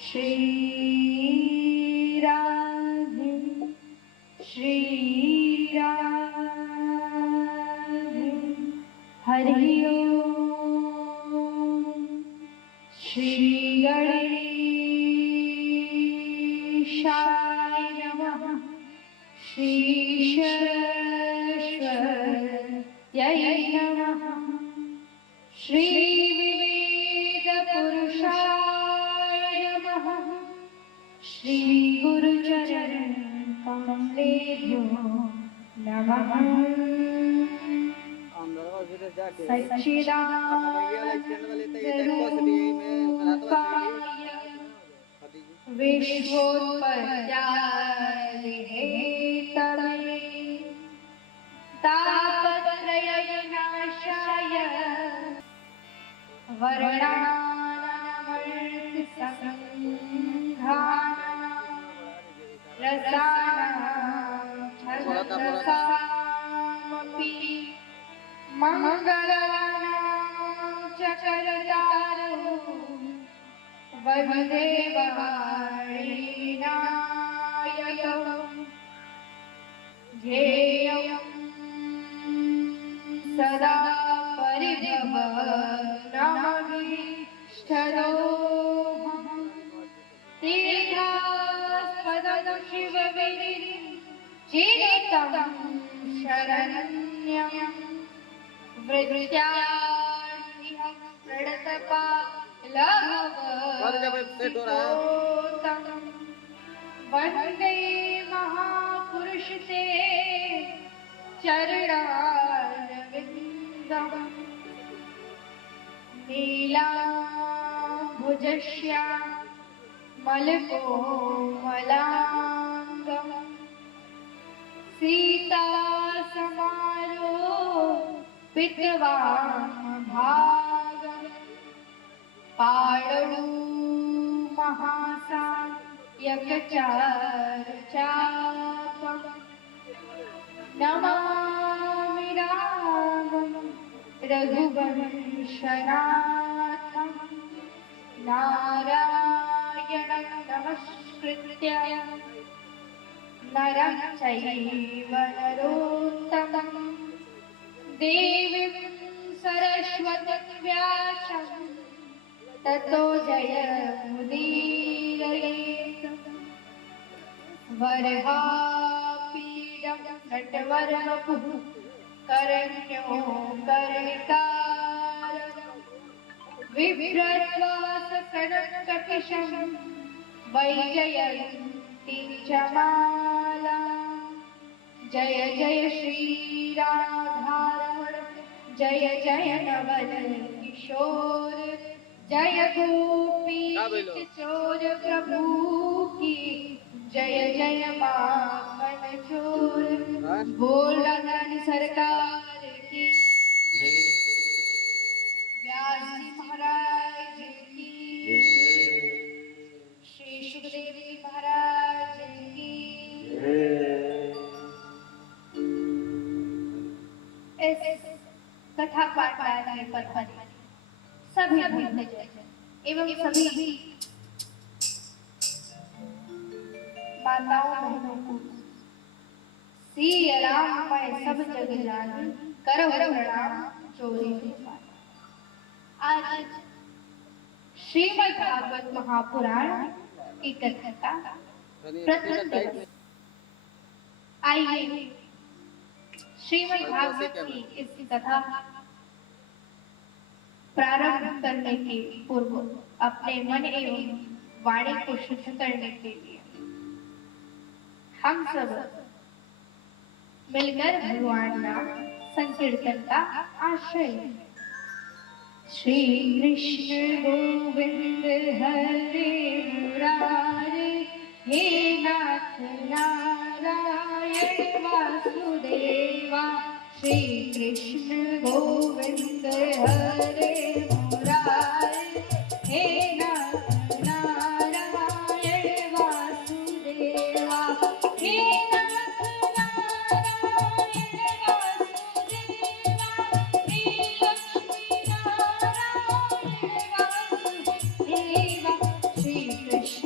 श्री राधे श्री राधे हरि ओम। श्री गणेशाय नमः। श्री सरस्वत्यै नमः। श्री वेदपुरुषाय नमः। श्री गुरुचरण कमलेभ्यो नमः। सच्चिदानन्दरूपाय विश्वोत्पत्त्यादिहेतवे तापत्रयविनाशाय वर्णानामर्त्यसङ्घानां रसानामपि मङ्गलानां च करतारो वन्दे वाणीनायकं ध्येयं सदा परिभवनामीष्टदोहं तीर्थास्पदं शिवविरचितं शरण्यं वृत्यार्थिहं प्रणतपालभवोत्तमं वन्दे महापुरुष ते चरणारविन्दम्। नीलाम्बुजश्यामलकोमलाङ्गं सीतासमारोपितवामभागं पाणौ महासायकचारुचापं नमामि रामं रघुवंशनाथं नारायणं नमस्कृत्य नरं चैव नरोत्तमं देवीं सरस्वतीं व्यासं ततो जयमुदीरयेत्। वरहापीडं नटवरवपुः करण्यो कर्णिकारं बिभ्रद्वासकनककिशं वैजयन्तीं च मालां। जय जय श्रीराधारमण जय जय नवल किशोर जय गोपीचोर प्रभु की जय जय माखन चोर। बोल राधारानी सरकार की, व्यास जी महाराज की, श्री सुखदेव जी महाराज की। इस कथा पाठ पर सभी भक्तजन एवं सभी माताओं बहनों को सिया राम मैं सब जग जानी करो प्रणाम चोरी। आज श्रीमद् भागवत महापुराण की कथा प्रथम दिवस। आइए श्रीमद् भागवत की इस कथा प्रारंभ करने के पूर्व अपने मन एवं वाणी को शुद्ध करने के लिए हम सब मिलकर भगवान नाम संकीर्तन का आश्रय। श्री कृष्ण गोविंद हरे मुरारे हे नाथ नारायण वासुदेवा। श्री कृष्ण गोविंद हरे मुरारे हे नाथ नारायण वासुदेवा। हे नाथ नारायण वासुदेवा, हे लक्ष्मी नारायण वासुदेवा। श्री कृष्ण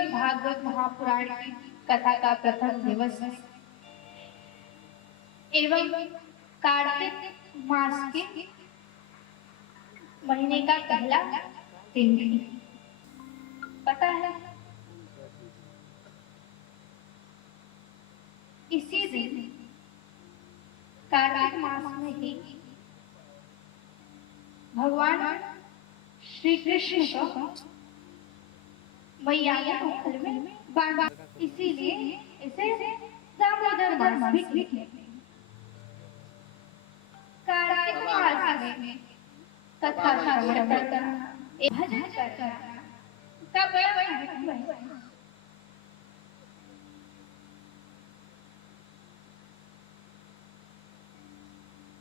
श्रीमद् भागवत महापुराण की कथा का प्रथम दिवस है एवं कार्तिक मास के महीने का पहला दिन है। पता है इसी दिन कार्तिक मास में ही भगवान श्री कृष्ण को मैया के में बांधा, इसीलिए इसे दामोदर मास भी कहते हैं। कार्तिक मास में कथा श्रवण करना, भजन करना का बड़ा महत्व है।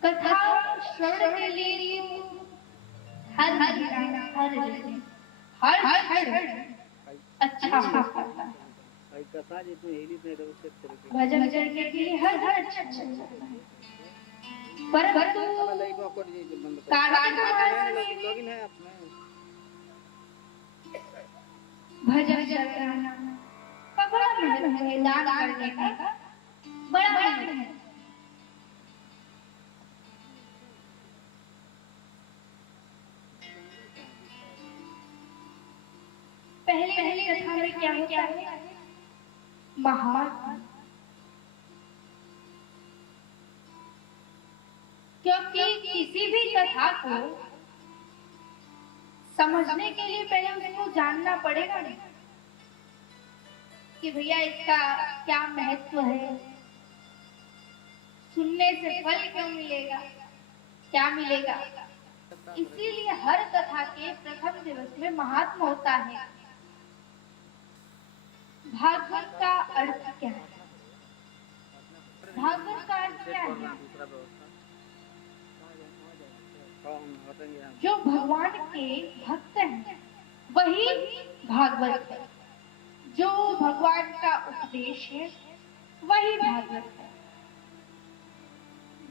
कथा श्रवण के लिए हर अच्छा होता है। भजन करने के लिए हर अच्छा होता है। परंतु भजन करना का बड़ा महत्व है, दान करने का बड़ा महत्व है। पहले कथा में क्या होता है? महात्मा, क्योंकि किसी भी कथा को समझने के लिए पहले उसको जानना पड़ेगा कि भैया इसका क्या महत्व है, सुनने से फल क्यों मिलेगा, क्या मिलेगा। इसीलिए हर कथा के प्रथम दिवस में महात्मा होता है। भागवत का अर्थ क्या है? भागवत का अर्थ क्या है? जो भगवान के भक्त हैं वही भागवत है। जो भगवान का उपदेश है वही भागवत है।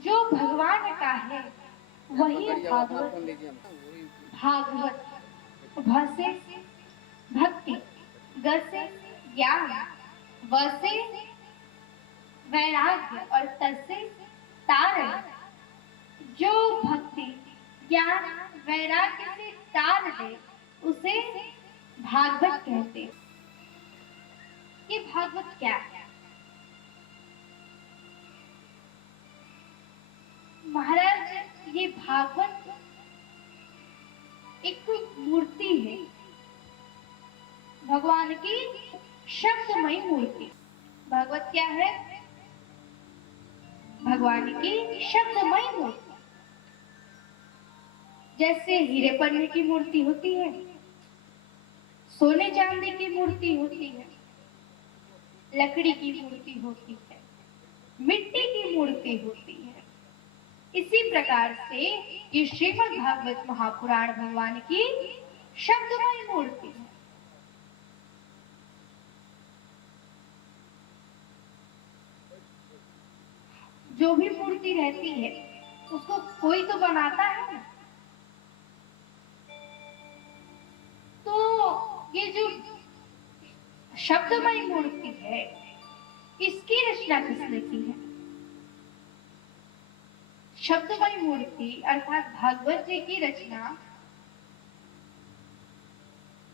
जो भगवान का है वही भागवत। भागवत भ से भक्ति, ग से ज्ञान, व से वैराग्य और त से तारण। जो भक्ति ज्ञान वैराग्य से तार दे उसे भागवत कहते हैं। ये भागवत क्या है? महाराज, ये भागवत एक मूर्ति है, भगवान की शब्दमयी मूर्ति। भागवत क्या है? भगवान की शब्दमयी मूर्ति। जैसे हीरे पन्ने की मूर्ति होती है, सोने चांदी की मूर्ति होती है, लकड़ी की मूर्ति होती है, मिट्टी की मूर्ति होती है, इसी प्रकार से ये श्रीमद् भागवत महापुराण भगवान की शब्दमयी मूर्ति है। जो भी मूर्ति रहती है उसको कोई तो बनाता है ना। तो ये जो शब्दमयी मूर्ति है इसकी रचना किसने की है? शब्दमयी मूर्ति अर्थात भागवत जी की रचना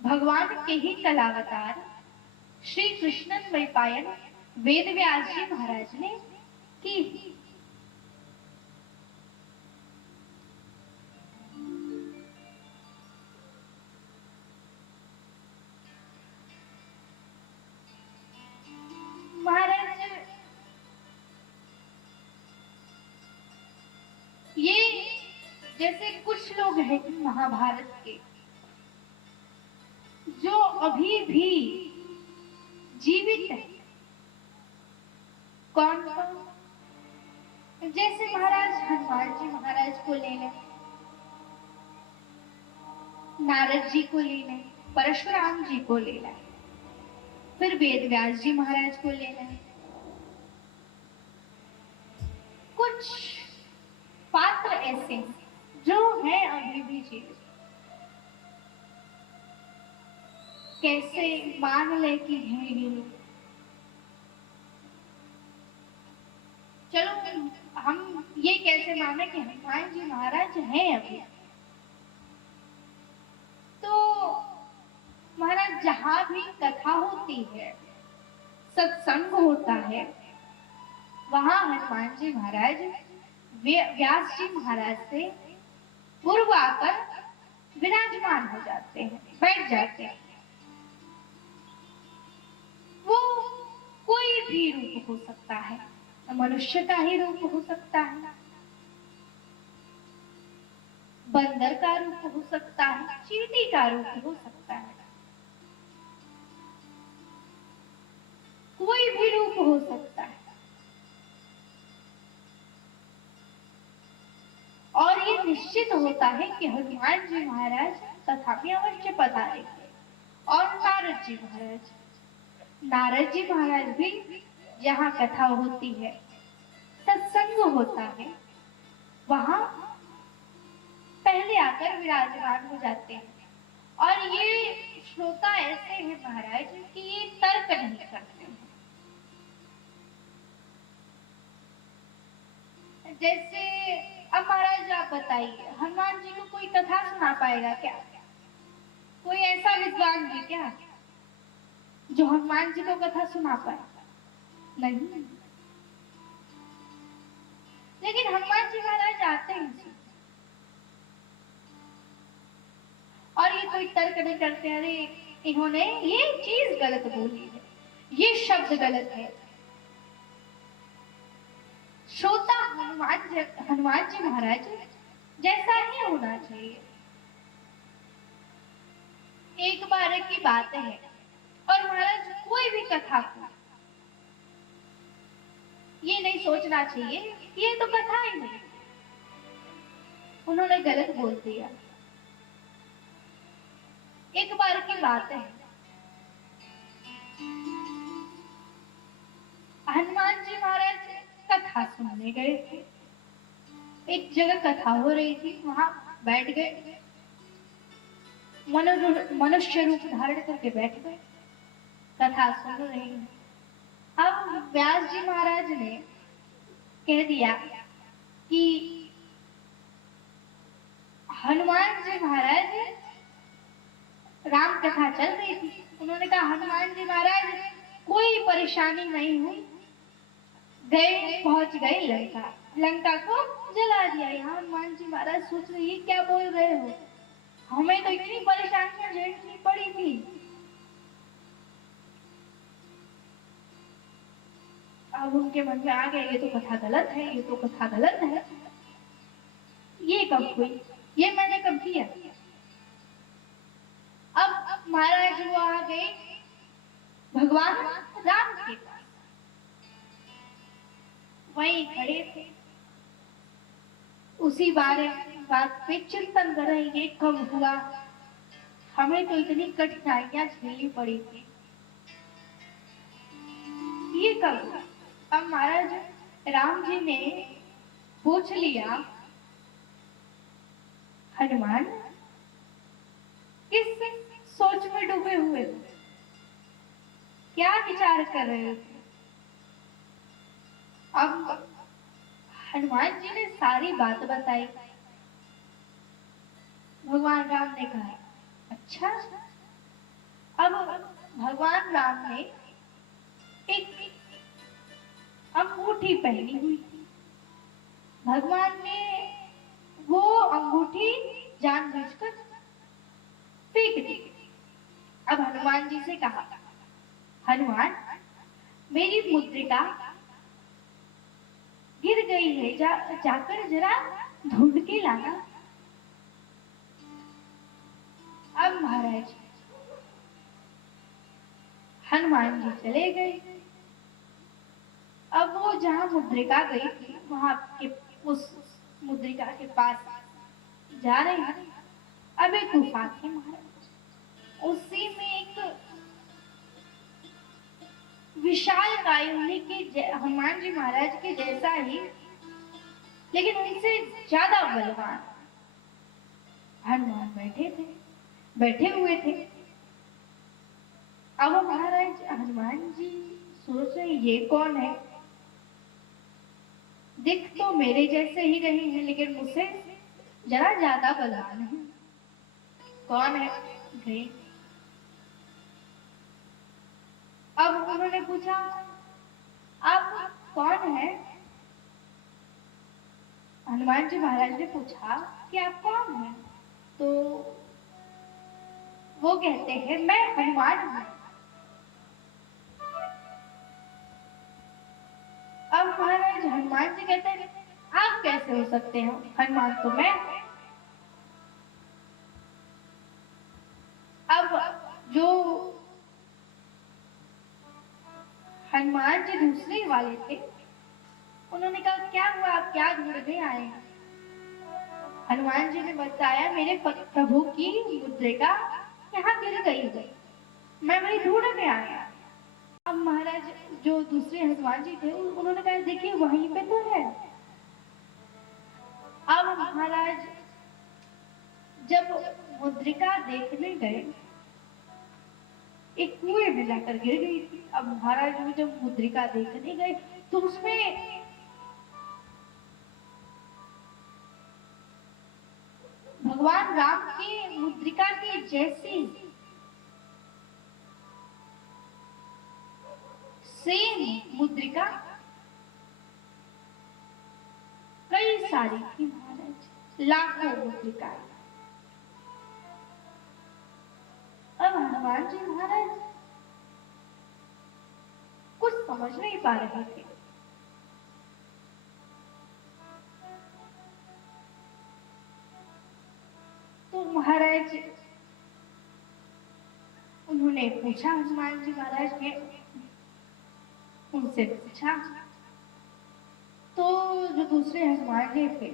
भगवान के ही कलावतार श्री कृष्ण द्वैपायन वेद व्यास जी महाराज ने की। महाराज, ये जैसे कुछ लोग हैं महाभारत के जो अभी भी जीवित है। कौन कौन? जैसे महाराज हनुमान जी महाराज को ले लें, नारद जी को ले लें, परशुराम जी को ले लें, फिर वेद व्यास जी महाराज को ले लें। कुछ पात्र ऐसे जो हैं अभी भी जीवित। कैसे मान ले कि है ये लोग। चलो हम ये कैसे माने कि हनुमान जी महाराज हैं अभी, तो महाराज जहां भी कथा होती है, सत्संग होता है, वहां हनुमान जी महाराज व्यास जी महाराज से पूर्व आकर विराजमान हो जाते हैं, बैठ जाते हैं। वो कोई भी रूप हो सकता है, मनुष्य का ही रूप हो सकता है, बंदर का रूप हो सकता है, चींटी का रूप हो सकता है, कोई भी रूप हो सकता है। और ये निश्चित होता है कि हनुमान जी महाराज कथा में अवश्य पधारेंगे। और नारद जी महाराज भी जहाँ कथा होती है, सत्संग होता है, वहां पहले आकर विराजमान हो जाते हैं। और ये श्रोता ऐसे हैं महाराज कि ये तर्क नहीं करते हैं। जैसे अब महाराज आप बताइए, हनुमान जी को कोई कथा सुना पाएगा क्या? कोई ऐसा विद्वान है क्या जो हनुमान जी को कथा सुना पाए? नहीं। लेकिन हनुमान जी महाराज आते हैं और ये कोई तर्क नहीं करते, अरे इन्होंने ये चीज गलत बोली है, ये शब्द गलत है। श्रोता हनुमान जी महाराज जैसा ही होना चाहिए। एक बार की बात है, और महाराज कोई भी कथा को ये नहीं सोचना चाहिए ये तो कथा ही नहीं, उन्होंने गलत बोल दिया। एक बार की बात है, हनुमान जी महाराज कथा सुनने गए थे। एक जगह कथा हो रही थी, वहां बैठ गए, मनुष्य रूप धारण करके बैठ गए, कथा सुन रहे हैं। अब व्यास जी महाराज ने कह दिया कि हनुमान जी महाराज, राम कथा चल रही थी, उन्होंने कहा हनुमान जी महाराज कोई परेशानी नहीं हुई, गए पहुंच गए लंका, लंका को जला दिया। यहाँ हनुमान जी महाराज सोच रहे ये क्या बोल रहे हो, हमें तो इतनी परेशानियां झेलनी पड़ी थी। अब उनके मन में आ गया ये तो कथा गलत है, ये तो कथा गलत है, ये कब हुई, ये मैंने कब किया। अब महाराज वो आ गए भगवान राम के पास, वहीं खड़े थे, उसी बात पे चिंतन कर रहे, ये कब हुआ, हमें तो इतनी कठिनाइयां झेलनी पड़ी थी, ये कब हुआ। अब महाराज राम जी ने पूछ लिया, हनुमान किस सोच में डूबे हुए थे, क्या विचार कर रहे थे? अब हनुमान जी ने सारी बात बताई। भगवान राम ने कहा अच्छा। अब भगवान राम ने एक अंगूठी पहनी हुई थी, भगवान ने वो अंगूठी जानबूझकर फेंक दी। अब हनुमान जी से कहा, हनुमान मेरी मुद्रिका गिर गई है, जाकर जरा ढूंढ के लाना। अब महाराज हनुमान जी चले गए। अब वो जहां मुद्रिका गई थी वहां के उस मुद्रिका के पास जा रहे हैं। अब एक गुफा थी महाराज, उसी में एक विशाल काय के हनुमान जी महाराज के जैसा ही, लेकिन उनसे ज्यादा बलवान हनुमान बैठे हुए थे। अब महाराज हनुमान जी सोच रहे ये कौन है, दिख तो मेरे जैसे ही रहे हैं लेकिन मुझसे जरा ज्यादा बलवान है, कौन है। गए, अब उन्होंने पूछा आप कौन है। हनुमान जी महाराज ने पूछा कि आप कौन हैं, तो वो कहते हैं मैं हनुमान हूं। अब महाराज हनुमान जी कहते हैं आप कैसे हो सकते हो, हनुमान तो मैं। अब जो हनुमान जी दूसरे वाले थे उन्होंने कहा क्या हुआ, आप क्या ढूंढने आए हैं। हनुमान जी ने बताया मेरे प्रभु की मुद्रिका यहाँ गिर गई, मैं वही ढूंढने आया। अब महाराज जो दूसरे हनुमान जी थे उन्होंने कहा देखिए वहीं पे तो है। अब महाराज जब मुद्रिका देखने गए एक कुएं में जाकर गिर गई थी। अब महाराज वो जब मुद्रिका देखने गए तो उसमें भगवान राम की मुद्रिका की जैसी सेम मुद्रिका कई सारी थी महाराज, लाखों मुद्रिका। अब हनुमान जी महाराज कुछ समझ नहीं पा रहे थे। तो महाराज उन्होंने पूछा, हनुमान जी महाराज ने उनसे पूछा, तो जो दूसरे हनुमान जी थे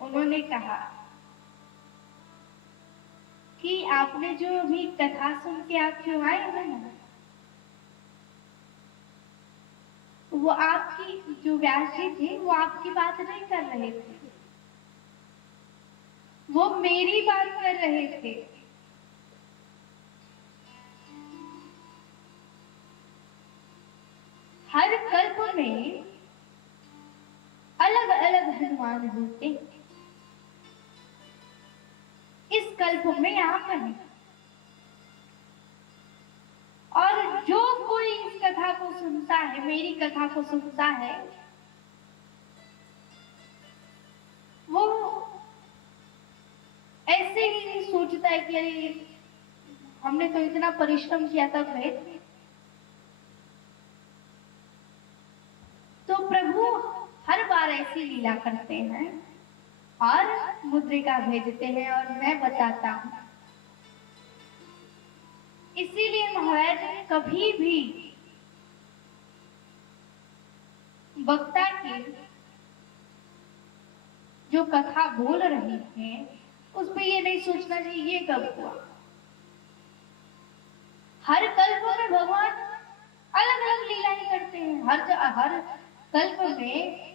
उन्होंने कहा कि आपने जो अभी कथा सुन के आप क्यों आए हैं ना, वो आपकी जो व्यास जी थे वो आपकी बात नहीं कर रहे थे, वो मेरी बात कर रहे थे। हर कल्प में अलग अलग हनुमान होते, इस कल्प में आप हैं। और जो कोई इस कथा को सुनता है, मेरी कथा को सुनता है, वो ऐसे ही नहीं सोचता है कि अरे हमने तो इतना परिश्रम किया था गए थे। तो प्रभु हर बार ऐसी लीला करते हैं और मुद्रिका भेजते हैं और मैं बताता हूं। इसीलिए महाराज कभी भी वक्ता की जो कथा बोल रहे हैं उस पर ये नहीं सोचना चाहिए ये कब हुआ। हर कल्प में भगवान अलग अलग लीलाएं करते हैं, हर कल्प में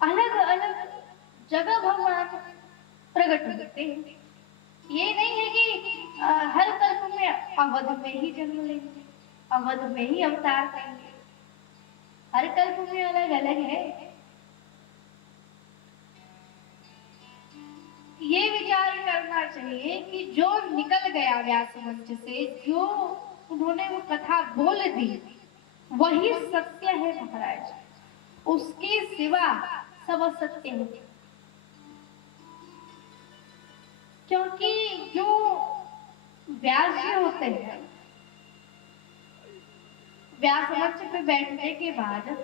अलग अलग जगह भगवान प्रकट होते हैं। ये नहीं है कि हर कल्प में अवध में ही जन्म लेंगे, अवध में ही अवतार करेंगे। हर कल्प में अलग अलग है। ये विचार करना चाहिए कि जो निकल गया व्यास मंच से, जो उन्होंने वो कथा बोल दी वही सत्य है महाराज, उसके सिवा सब असत्य है। क्योंकि जो व्यास जी होते हैं, व्यास मंच पे बैठने के बाद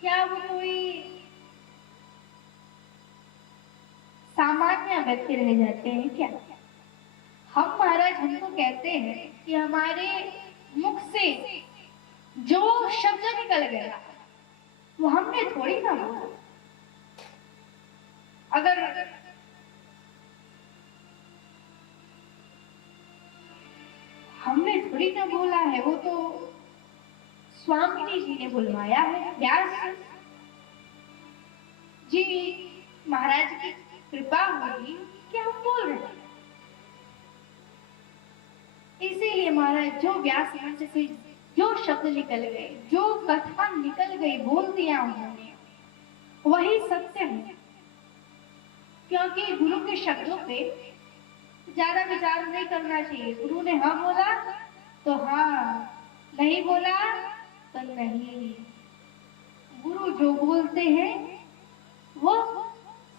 क्या वो कोई सामान्य व्यक्ति रह जाते हैं क्या। हम महाराज हमको कहते हैं कि हमारे मुख से जो शब्द निकल गया वो हमने थोड़ी ना बोला। अगर हमने थोड़ी ना बोला है, वो तो स्वामी जी ने बुलवाया है। व्यास जी महाराज की कृपा होगी कि हम बोल रहे हैं। इसीलिए महाराज जो व्यास मंच से जो शब्द निकल गए, जो कथा निकल गई, बोल दिया उन्होंने, वही सत्य है। क्योंकि गुरु के शब्दों पे ज्यादा विचार नहीं करना चाहिए। गुरु ने हाँ बोला तो हाँ, नहीं बोला तो नहीं। गुरु जो बोलते हैं वो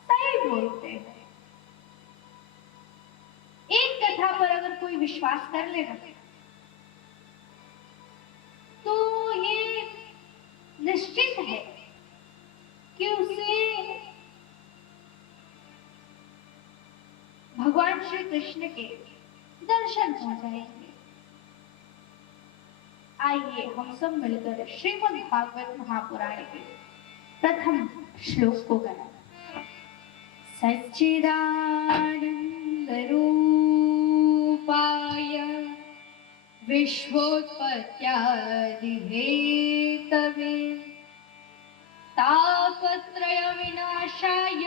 सही बोलते हैं। एक कथा पर अगर कोई विश्वास कर लेना तो ये निश्चित है कि उसे भगवान श्री कृष्ण के दर्शन हो जाएंगे। आइए हम सब मिलकर श्रीमद् भागवत महापुराण के प्रथम श्लोक को गाएं। सच्चिदानंद रूपाय विश्वोत्पत्त्यादि हेतवे तापत्रय विनाशाय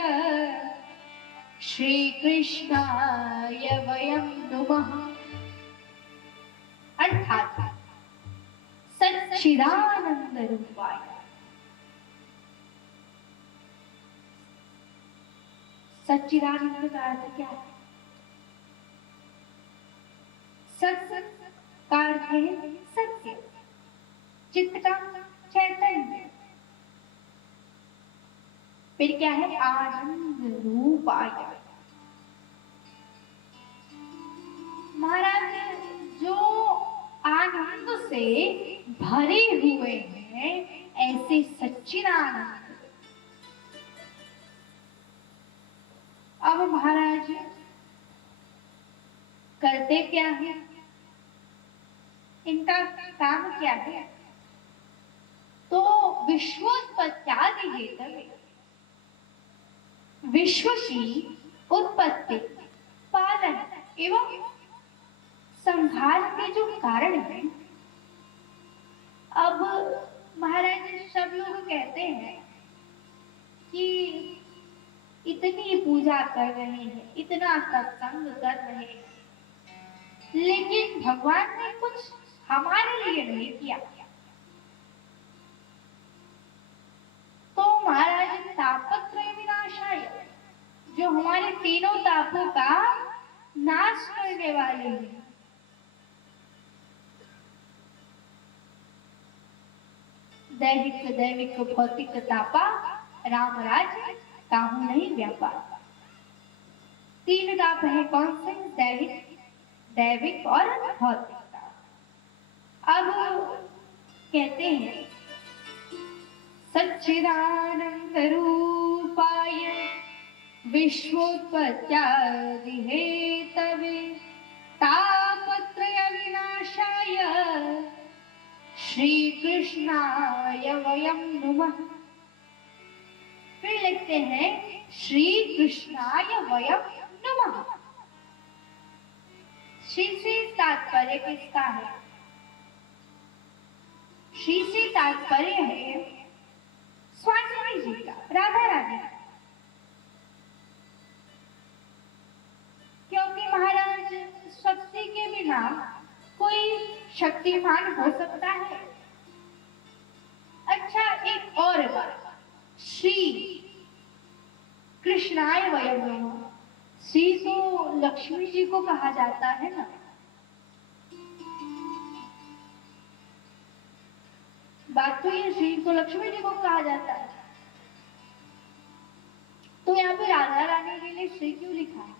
श्री कृष्णाय वयं नमः। अर्थात सच्चिदानंद रूपाय। सच्चिदानंद का अर्थ क्या है? सत्य का अर्थ है सत्य, चित्त का चैतन्य। फिर क्या है? आनंद रूपाय। महाराज जो आनंद से भरे हुए हैं, ऐसे सच्चिदानंद। अब महाराज करते क्या है? इनका काम क्या है? तो विश्वोत्पत्त्यादि हेतवे, विश्व की उत्पत्ति, पालन एवं संहार के जो कारण है। अब महाराज सब लोग कहते हैं कि इतनी पूजा कर रहे हैं, इतना सत्संग कर रहे हैं, लेकिन भगवान ने कुछ हमारे लिए नहीं किया। तो महाराज तापत्रय विनाशाय, जो हमारे तीनों तापों का नाश करने वाले हैं, दैहिक दैविक भौतिक तापा राम राज्य काहू नहीं व्यापार। तीन ताप है कौन से? दैहिक, दैविक और भौतिक ताप। अब कहते हैं सच्चिदानंद रूपाय विश्वोत्पत्त्यादि हेतवे तापत्रय विनाशाय श्री कृष्णाय वयं नमः। फिर लिखते हैं श्री कृष्णाय वयं नमः। श्री से तात्पर्य किसका है? श्री से तात्पर्य है स्वामी जी का, राधा रानी का। क्योंकि महाराज शक्ति के बिना कोई शक्तिमान हो सकता है? अच्छा, एक और बात, श्री कृष्णाय वयं नमः। श्री तो लक्ष्मी जी को कहा जाता है ना। बात तो ये, श्री को लक्ष्मी जी को कहा जाता है, तो यहाँ पे राधा रानी के लिए श्री क्यों लिखा है?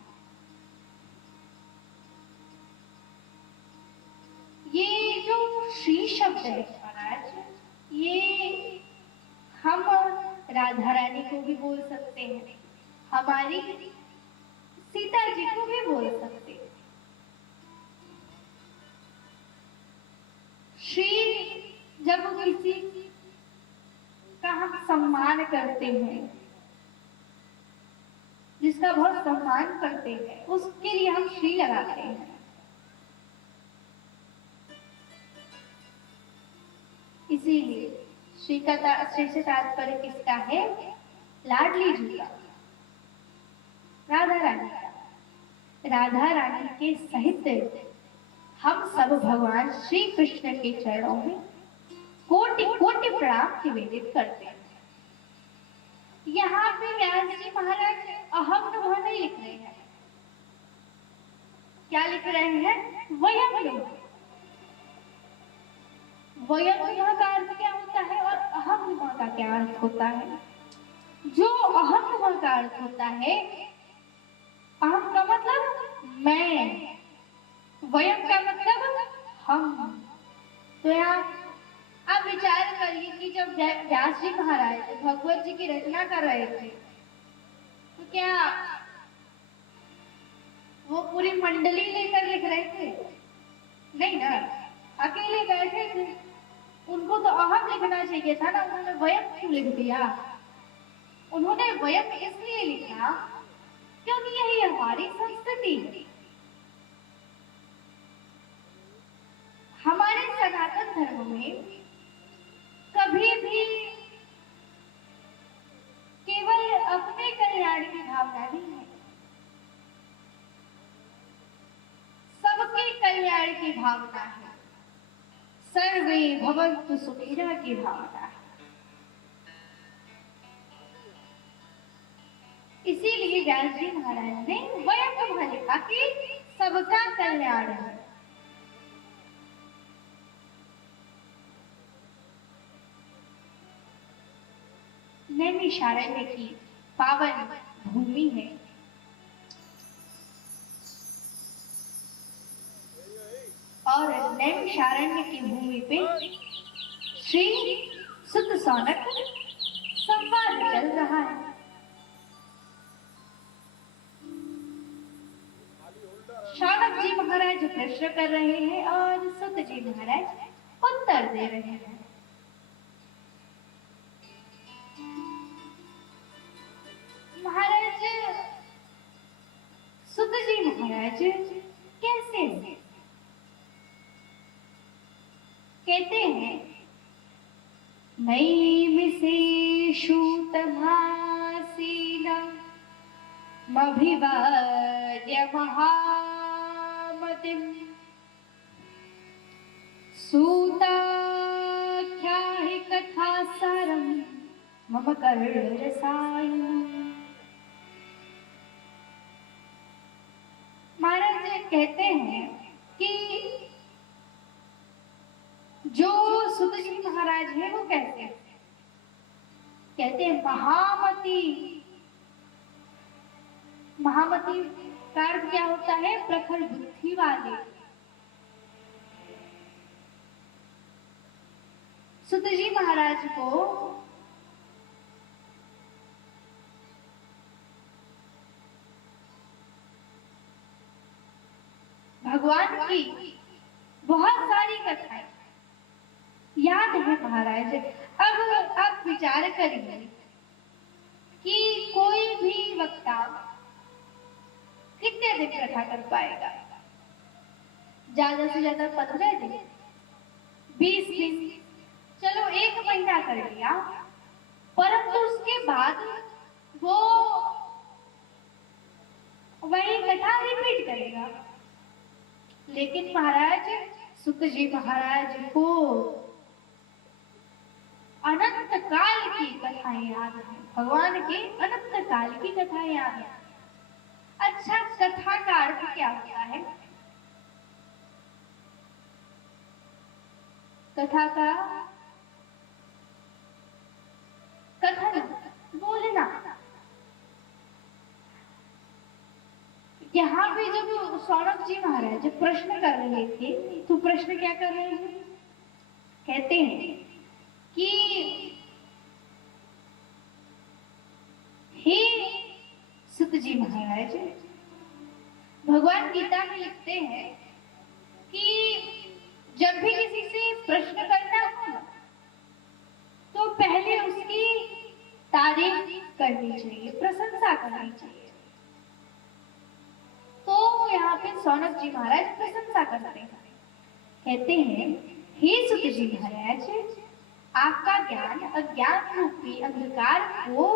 ये जो श्री शब्द है महाराज, ये हम राधा रानी को भी बोल सकते हैं, हमारी सीता जी को भी बोल सकते हैं। श्री जब किसी का हम सम्मान करते हैं, जिसका बहुत सम्मान करते हैं, उसके लिए हम श्री लगाते हैं। इसीलिए श्री से तात्पर्य किसका है? लाडली जी का, राधा रानी का। राधा रानी के सहित हम सब भगवान श्री कृष्ण के चरणों में कोटि कोटि प्रणाम निवेदित करते हैं। यहाँ पे व्यास जी महाराज अहम नमः नहीं लिख रहे हैं, क्या लिख रहे हैं? वयम नमः। वयम नमः का अर्थ क्या होता है और अहम नमः का क्या अर्थ होता है? जो अहम नमः का अर्थ होता है, अहम का मतलब मैं, वयम का मतलब हम। तो यहाँ आप विचार करिए कि जब व्यास जी महाराज भगवत जी की रचना कर रहे थे तो क्या वो पूरी मंडली लेकर लिख रहे थे? नहीं ना, अकेले बैठे थे। उनको तो अहम लिखना चाहिए था ना, उन्होंने वयम क्यों लिख दिया? उन्होंने वयम इसलिए लिखा क्योंकि यही हमारी संस्कृति है। हमारे सनातन धर्म में कभी भी केवल अपने कल्याण की भावना नहीं है, सबके कल्याण की भावना है, सर्वे भवन्तु सुखिनः की भावना है। इसीलिए व्यास जी महाराज ने वयम नमः लिखा कि सबका कल्याण है। नैमिषारण्य की पावन भूमि है। और नैमिषारण्य की भूमि पे श्री सुत सौनक संवाद चल रहा है। सौनक जी महाराज प्रश्न कर रहे हैं और सुत जी महाराज उत्तर दे रहे हैं। महाराज सुत जी महाराज कैसे हैं? कहते हैं नैमिषेषु तमासीनमभिवाद्य महामतिं सूताख्याहि कथासारं मम कर्णरसायनम्। महाराज कहते हैं कि जो सुत जी महाराज है वो कहते हैं महामती। महामती का अर्थ क्या होता है? प्रखर बुद्धि वाले। सुत जी महाराज को भगवान की बहुत सारी कथाएं याद है महाराज। अब आप विचार करिए कि कोई भी वक्ता कितने दिन कथा कर पाएगा? ज्यादा से ज्यादा 15 दिन, 20 दिन, चलो 1 महीना कर लिया, परंतु उसके बाद वो वही कथा रिपीट करेगा। लेकिन महाराज सुत जी महाराज को अनंत काल की कथाएं याद है, भगवान की अनंत काल की कथाएं याद है। अच्छा, कथा का अर्थ क्या होता है? कथा का कथन, बोलना। यहाँ पे जब सौनक जी महाराज प्रश्न कर रहे थे तो प्रश्न क्या कर रहे हैं? कहते हैं कि हे सुत जी महाराज, भगवान गीता में लिखते हैं कि जब भी किसी से प्रश्न करना हो तो पहले उसकी तारीफ करनी चाहिए, प्रशंसा करनी चाहिए। तो यहाँ पे सौनक जी महाराज प्रशंसा करते हैं। कहते हैं हे सुत जी महाराज, आपका ज्ञान अज्ञान रूपी अंधकार को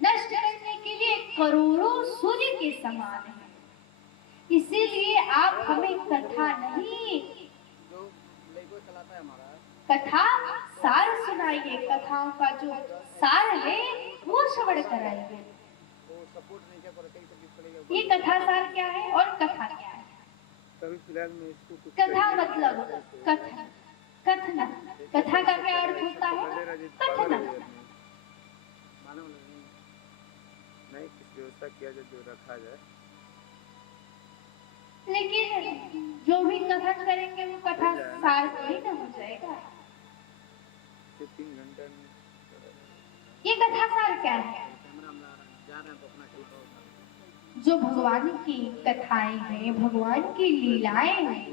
नष्ट करने के लिए करोड़ों सूर्य के समान है। इसीलिए आप हमें कथा नहीं, कथा सार सुनाइए, कथाओं का जो सार है वो श्रवण कराइए। ये कथा सार क्या है और कथा क्या है? कथा मतलब कथन, कथना। कथा का क्या अर्थ होता है? कथना। नहीं किस व्यवस्था किया जाए जो रखा जाए, लेकिन जो भी कथन करेंगे वो कथा सार थोड़ी ना हो जाएगा। 3 घंटे ये कथा सार क्या है? जो भगवान की कथाएं हैं, भगवान की लीलाएं हैं,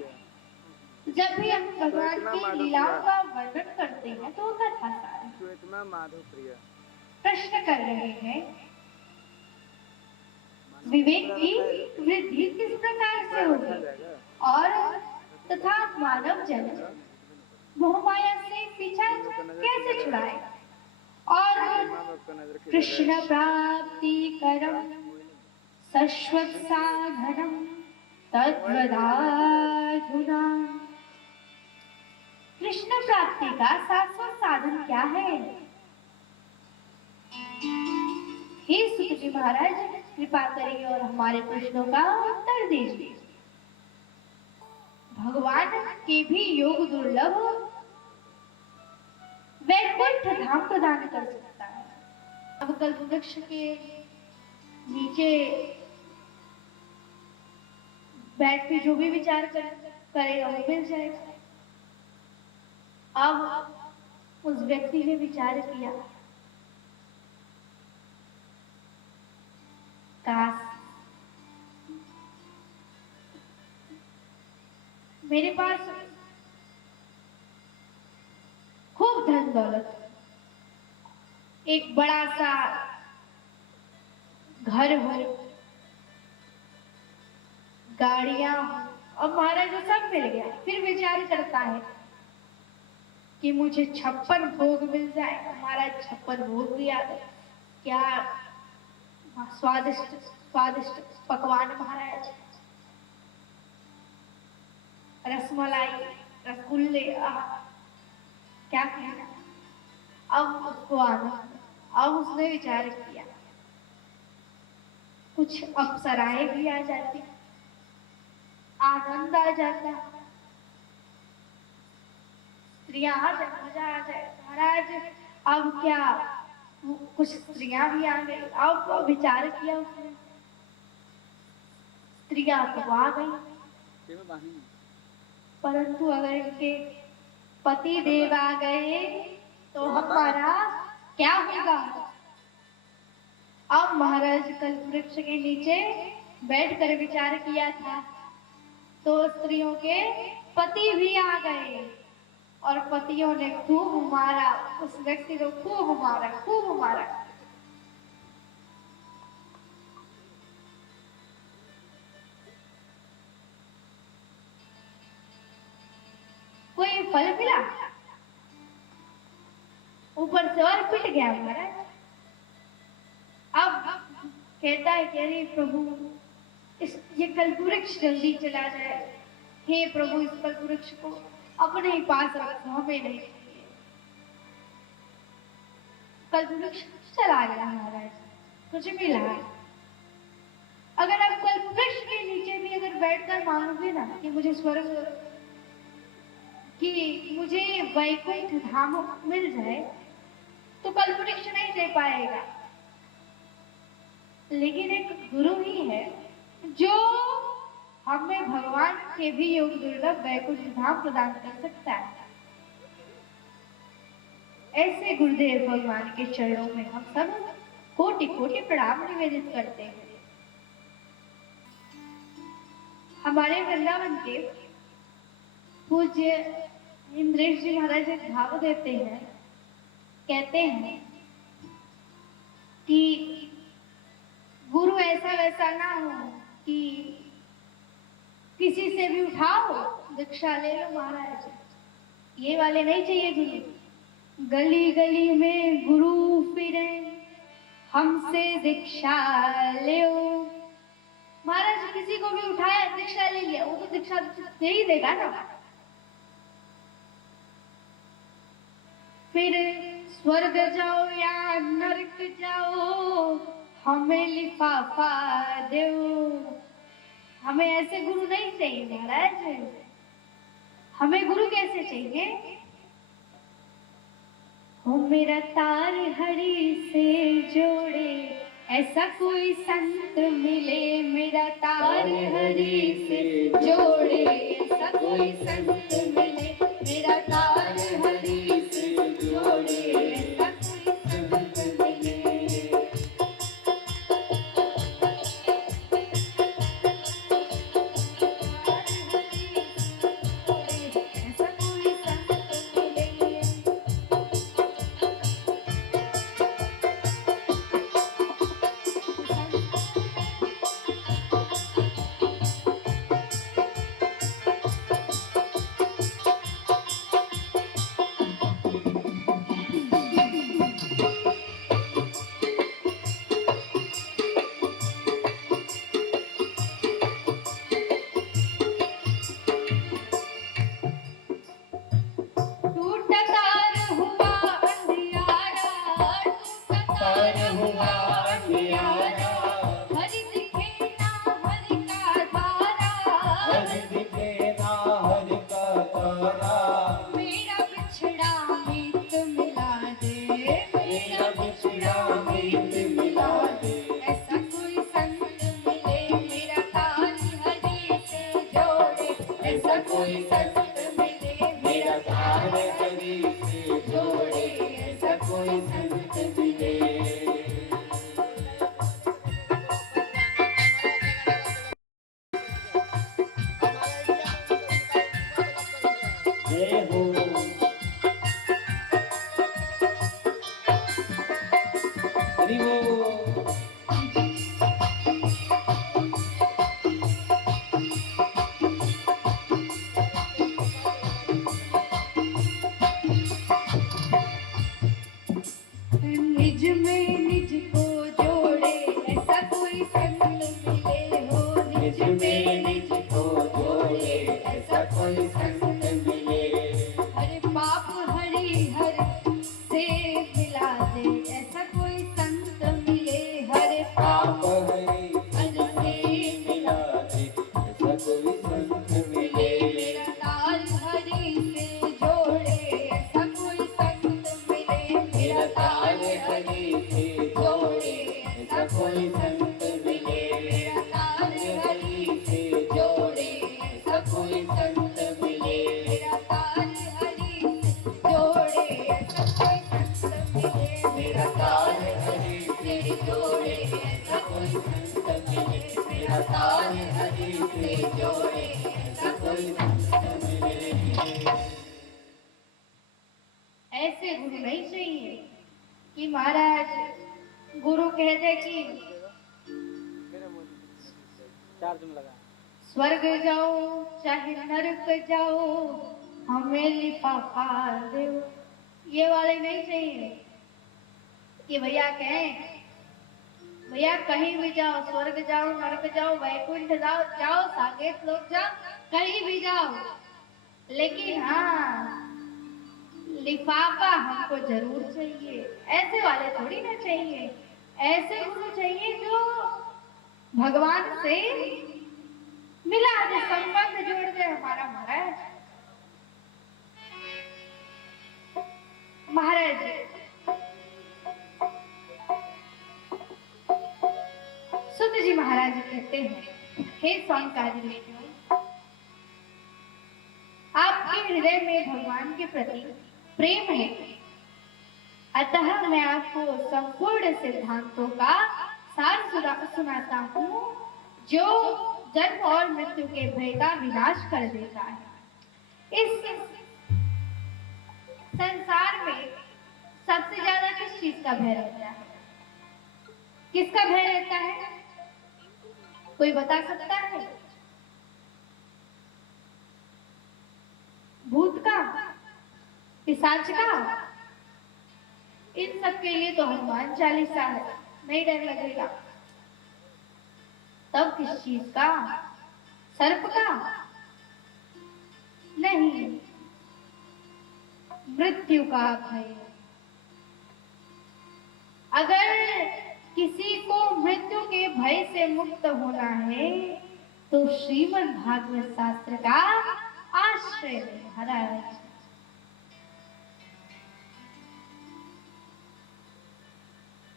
जब भी हम भगवान की लीलाओं का वर्णन करते हैं तो वो कथा सार है। इतना माधव प्रिय प्रश्न कर रहे हैं विवेक की वृद्धि किस प्रकार से होगी और तथा मानव जन मोहमाया से पीछा कैसे छुड़ाए और कृष्ण प्राप्ति करम शाश्वत साधनम तद्वदाधुना। कृष्ण प्राप्ति का शाश्वत साधन क्या है? हे सुत जी महाराज, कृपा करिए और हमारे प्रश्नों का उत्तर दीजिए। भगवान के भी योग दुर्लभ वैकुंठ धाम प्रदान कर सकता है। अब कल्प वृक्ष के नीचे बैठ के जो भी विचार करेगा वो मिल जाएगा। अब उस व्यक्ति ने विचार किया, काश मेरे पास खूब धन दौलत, एक बड़ा सा घर हो, गाड़ियां हो, और महाराज सब मिल गया। फिर विचार करता है कि मुझे 56 भोग मिल जाए। महाराज 56 भोग दिया, क्या स्वादिष्ट स्वादिष्ट पकवान महाराज, रसमलाई, रसगुल्ले, क्या कहना। अब उसको आनंद, अब उसने विचार किया कुछ अप्सराएं भी आ जाती, आनंद आ जाता, स्त्रियां आ जाए, मजा आ जाए। महाराज अब क्या, कुछ स्त्रियां भी आ गई। अब विचार किया उसने, स्त्रियां तो आ गई, परंतु अगर इनके पति देव आ गए तो हमारा क्या होगा? अब महाराज कल्प वृक्ष के नीचे बैठकर विचार किया था तो स्त्रियों के पति भी आ गए और पतियों ने खूब मारा, उस व्यक्ति को खूब मारा, खूब मारा। कोई फल मिला, ऊपर से और पिट गया महाराज। अब कहता है कि अरे प्रभु, ये कल्पवृक्ष जल्दी चला जाए, हे प्रभु इस कल्पवृक्ष को अपने ही पास रखो, हमें नहीं चाहिए। कल्पवृक्ष चला गया महाराज, कुछ मिला। अगर आप कल्पवृक्ष के नीचे भी अगर बैठकर मांगोगे ना कि मुझे स्वर्ग, कि मुझे वैकुंठ धाम मिल जाए, तो कल्पवृक्ष नहीं दे पाएगा। लेकिन एक गुरु ही है जो हमें भगवान के भी योग दुर्लभ वैकुंठ धाम प्रदान कर सकता है। ऐसे गुरुदेव भगवान के चरणों में हम सब कोटि कोटि प्रणाम निवेदित करते हैं। हमारे वृंदावन के पूज्य इंद्रेश जी महाराज एक भाव देते हैं, कहते हैं कि गुरु ऐसा वैसा ना हो कि किसी से भी उठाओ दीक्षा ले लो महाराज, ये वाले नहीं चाहिए गुरु। गली गली में गुरु फिरे हमसे दीक्षा ले, महाराज किसी को भी उठाया दीक्षा ले लिया, वो तो दीक्षा दे ही देगा ना। फिर स्वर्ग जाओ या नरक जाओ, हमें लिफाफा दो। हमें ऐसे गुरु नहीं चाहिए महाराज। हमें गुरु कैसे चाहिए? हो मेरा तार हरि से जोड़े, ऐसा कोई संत मिले। मेरा तार हरि से जोड़े, ऐसा कोई संत मिले। मेरा तार हरि से जोड़े, ऐसा कोई संत मिले। ऐसा कोई संत मिले। टूटा तार हुआ अंधियारा, टूटा तार हुआ अंधियारा। हरि दिखे ना हरि का तारा, हरि दिखे ना हरि का तारा। मेरा बिछड़ा मीत मिला दे, मेरा बिछड़ा मीत मिला दे। ऐसा कोई संत मिले। मेरा तार हरि से जोड़े, ऐसा कोई संत मिले। मेरा तार हरि से जोड़े, ऐसा कोई संत मिले। जय हो। हरि बोल। निज में निज को जोड़े, ऐसा कोई संत मिले। हो निज में निज को जोड़े, ऐसा कोई संत मिले। हरे पाप हरि हर से मिला दे, ऐसा कोई संत मिले। हरे पाप पाप हरि हर से मिला दे, ऐसा कोई संत मिले। मेरा तार हरि से जोड़े, ऐसा कोई संत मिले। मेरा तार हरि से जोड़े, ऐसा कोई संत मिले। मेरा तार हरि से जोड़े, ऐसा कोई संत मिले। मेरा तार हरि से जोड़े, ऐसा कोई संत मिले। मेरा तार हरि से जोड़े, ऐसा कोई संत मिले। मेरा तार हरि से जोड़े, ऐसा कोई संत मिले। ऐसे गुरु नहीं चाहिए कि महाराज गुरु कह दे कि स्वर्ग जाओ चाहे नरक जाओ, हमें लिफाफा दो। ये वाले नहीं चाहिए कि भैया कहें भैया कहीं भी जाओ, स्वर्ग जाओ नरक जाओ वैकुंठ जाओ, जाओ साकेत लोक जाओ, कहीं भी जाओ, लेकिन हाँ लिफाफा हमको जरूर चाहिए। ऐसे वाले थोड़ी ना चाहिए। ऐसे गुरु चाहिए जो भगवान से मिला दे, संबंध जोड़ दे हमारा महाराज। महाराज सुत जी महाराज कहते हैं, हे स्वांकादि ऋषियों, आपके हृदय में भगवान के प्रति प्रेम है, अतः मैं आपको संपूर्ण सिद्धांतों का सार सुनाता हूँ जो जन्म और मृत्यु के भय का विनाश कर देता है। इस संसार में सबसे ज्यादा किस चीज का भय रहता है? किसका भय रहता है? कोई बता सकता है? भूत का, पिशाच का? इन सब के लिए तो हनुमान चालीसा है, नहीं डर लगेगा। तब किस चीज का? सर्प का? नहीं, मृत्यु का भय। अगर किसी को मृत्यु के भय से मुक्त होना है तो श्रीमद् भागवत शास्त्र का आश्रय ले महाराज।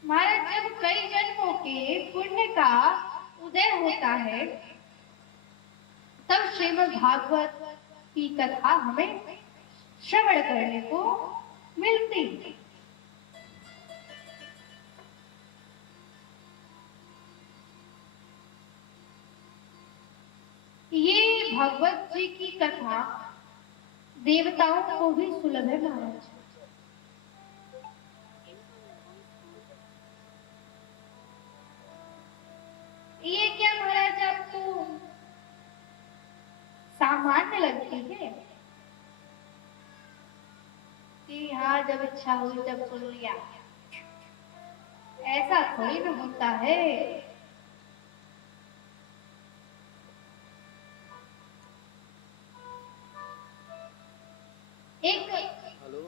महाराज, जब कई जन्मों के पुण्य का उदय होता है तब श्रीमद् भागवत की कथा हमें श्रवण करने को मिलती है। ये भगवत जी की कथा देवताओं को भी सुलभ है महाराज। ये क्या महाराज आपको सामान्य लगती है कि हाँ जब इच्छा हुई तब सुन लिया? ऐसा थोड़ी ना होता है। एक हेलो,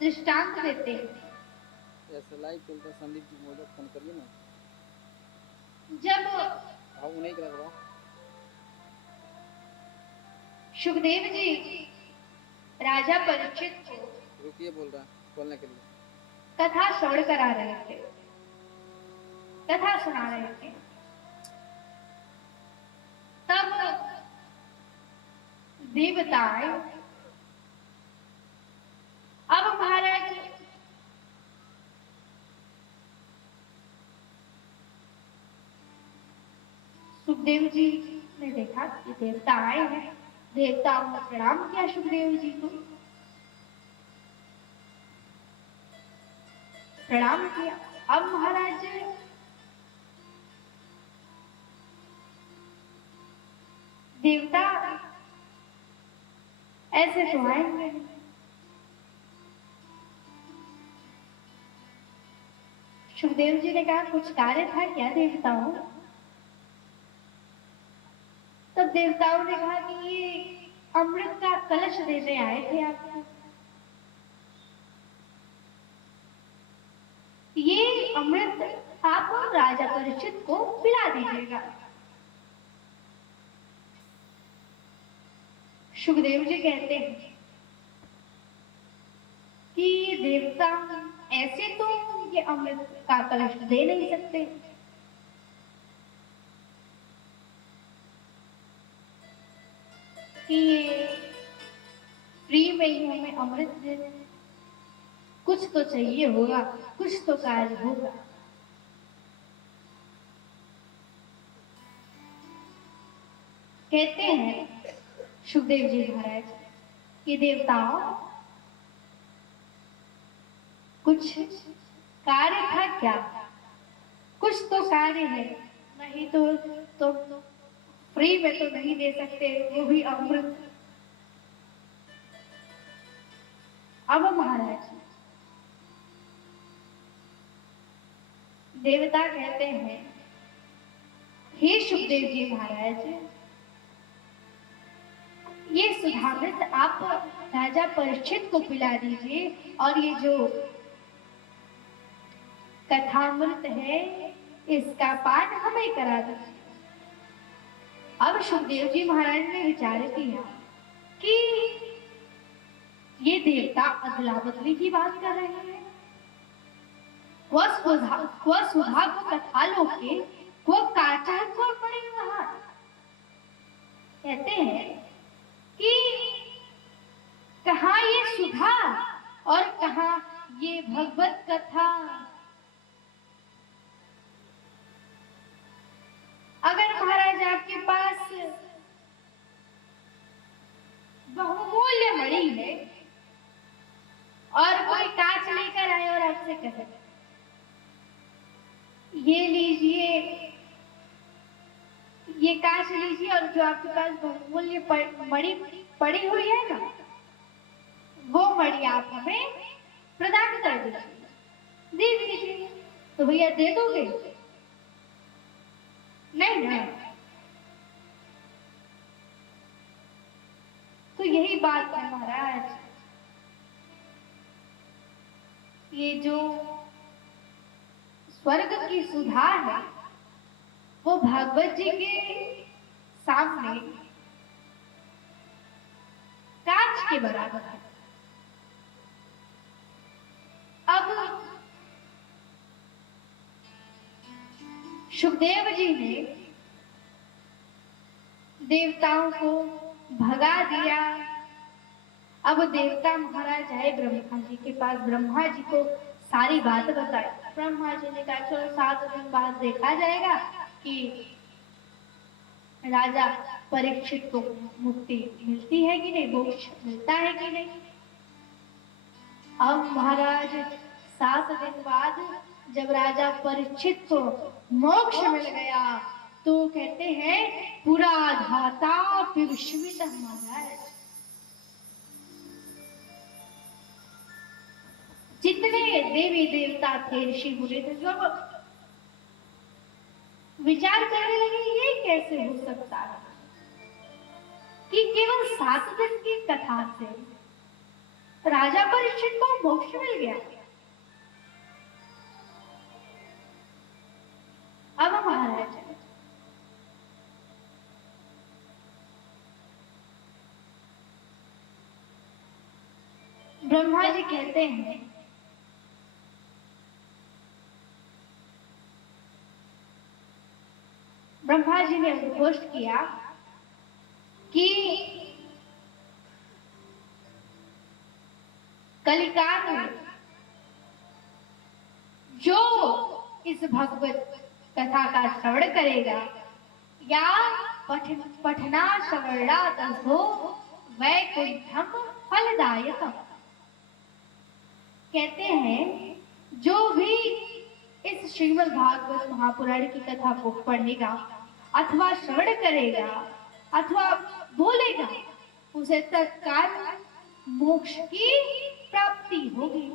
दृष्टांत देते हैं। ऐसा लाइव चलता संदीप जी मोदक फोन करिए ना। जब हाँ, उन्हीं के लगवा। सुखदेव जी राजा परीक्षित को रुकिए, बोल रहा है बोलने के लिए। कथा श्रवण करा रहे थे, कथा सुना रहे थे। तब देवताएं, अब महाराज सुखदेव जी ने देखा कि देवता आए हैं। देवताओं ने प्रणाम किया सुखदेव जी को, प्रणाम किया। अब महाराज देवता ऐसे तो आएंगे। सुखदेव जी ने कहा कुछ कार्य था क्या देवताओं? तब देवताओं ने कहा कि ये अमृत का कलश देने आए थे आपको। ये अमृत आप राजा परीक्षित को पिला दीजिएगा। सुखदेव जी कहते हैं कि देवता ऐसे तो ये अमृत का कलश दे नहीं सकते। कि फ्री में ही हमें अमृत दे दें, कुछ तो चाहिए होगा, कुछ तो कार्य होगा। कहते हैं सुखदेव जी महाराज कि देवताओं कुछ कार्य था क्या? कुछ तो कार्य है, नहीं तो फ्री में तो नहीं दे सकते, वो भी अमृत। अब महाराज देवता कहते हैं हे सुखदेव जी महाराज, ये सुधामृत आप राजा परीक्षित को पिला दीजिए और ये जो कथामृत है इसका पान हमें करा दीजिए। अब सुखदेव जी महाराज ने विचार किया कि ये देवता अदला बदली की बात कर रहे हैं। वह सुधा को कथा लोके वो काचा को पड़े वहां। कहते हैं कि कहा ये सुधा और कहा ये भगवत कथा। अगर महाराज आपके पास बहुमूल्य मणि है और कोई कांच लेकर आए और आपसे कहे ये लीजिए, ये कांच लीजिए और जो आपके पास बहुमूल्य मणि पड़ी हुई है ना, वो मणि आप हमें प्रदान कर दीजिए, दे दीजिए। तो भैया दे दोगे? नहीं ना। तो यही बात है महाराज, ये जो स्वर्ग की सुधा है वो भागवत जी के सामने कांच के बराबर है। अब सुखदेव जी ने देवताओं को भगा दिया। अब देवता महाराज आए ब्रह्मा जी के पास, ब्रह्मा जी को सारी बात बताई। ब्रह्मा जी ने कहा चलो 7 दिन बाद देखा जाएगा कि राजा परीक्षित को मुक्ति मिलती है कि नहीं, मोक्ष मिलता है कि नहीं। अब महाराज 7 दिन बाद जब राजा परीक्षित को मोक्ष मिल गया तो कहते हैं पूरा धाता विस्मित महाराज। जितने देवी देवता थे, ऋषि मुनि थे, सब विचार करने लगे ये कैसे हो सकता है कि केवल 7 दिन की कथा से राजा परीक्षित को मोक्ष मिल गया। अब महाराज ब्रह्मा जी कहते हैं ब्रह्मा जी ने उद्घोष किया कि कलिकाल में जो इस भगवत कथा का श्रवण करेगा या पठना श्रवणात् हो वैकुंठम फलदायकम। कहते हैं जो भी इस श्रीमद् भागवत महापुराण की कथा को पढ़ेगा अथवा श्रवण करेगा अथवा बोलेगा उसे तत्काल मोक्ष की प्राप्ति होगी।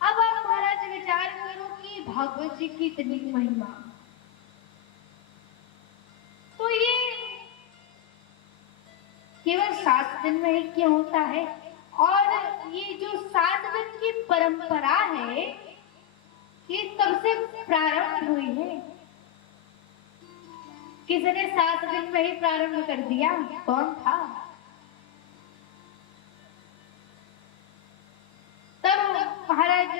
अब आप महाराज विचार करो कि भागवत जी की इतनी महिमा, तो ये केवल 7 दिन में ही क्यों होता है? और ये जो 7 दिन की परंपरा है ये कब से प्रारंभ हुई है? किसने 7 दिन में ही प्रारंभ कर दिया? कौन था? तब महाराज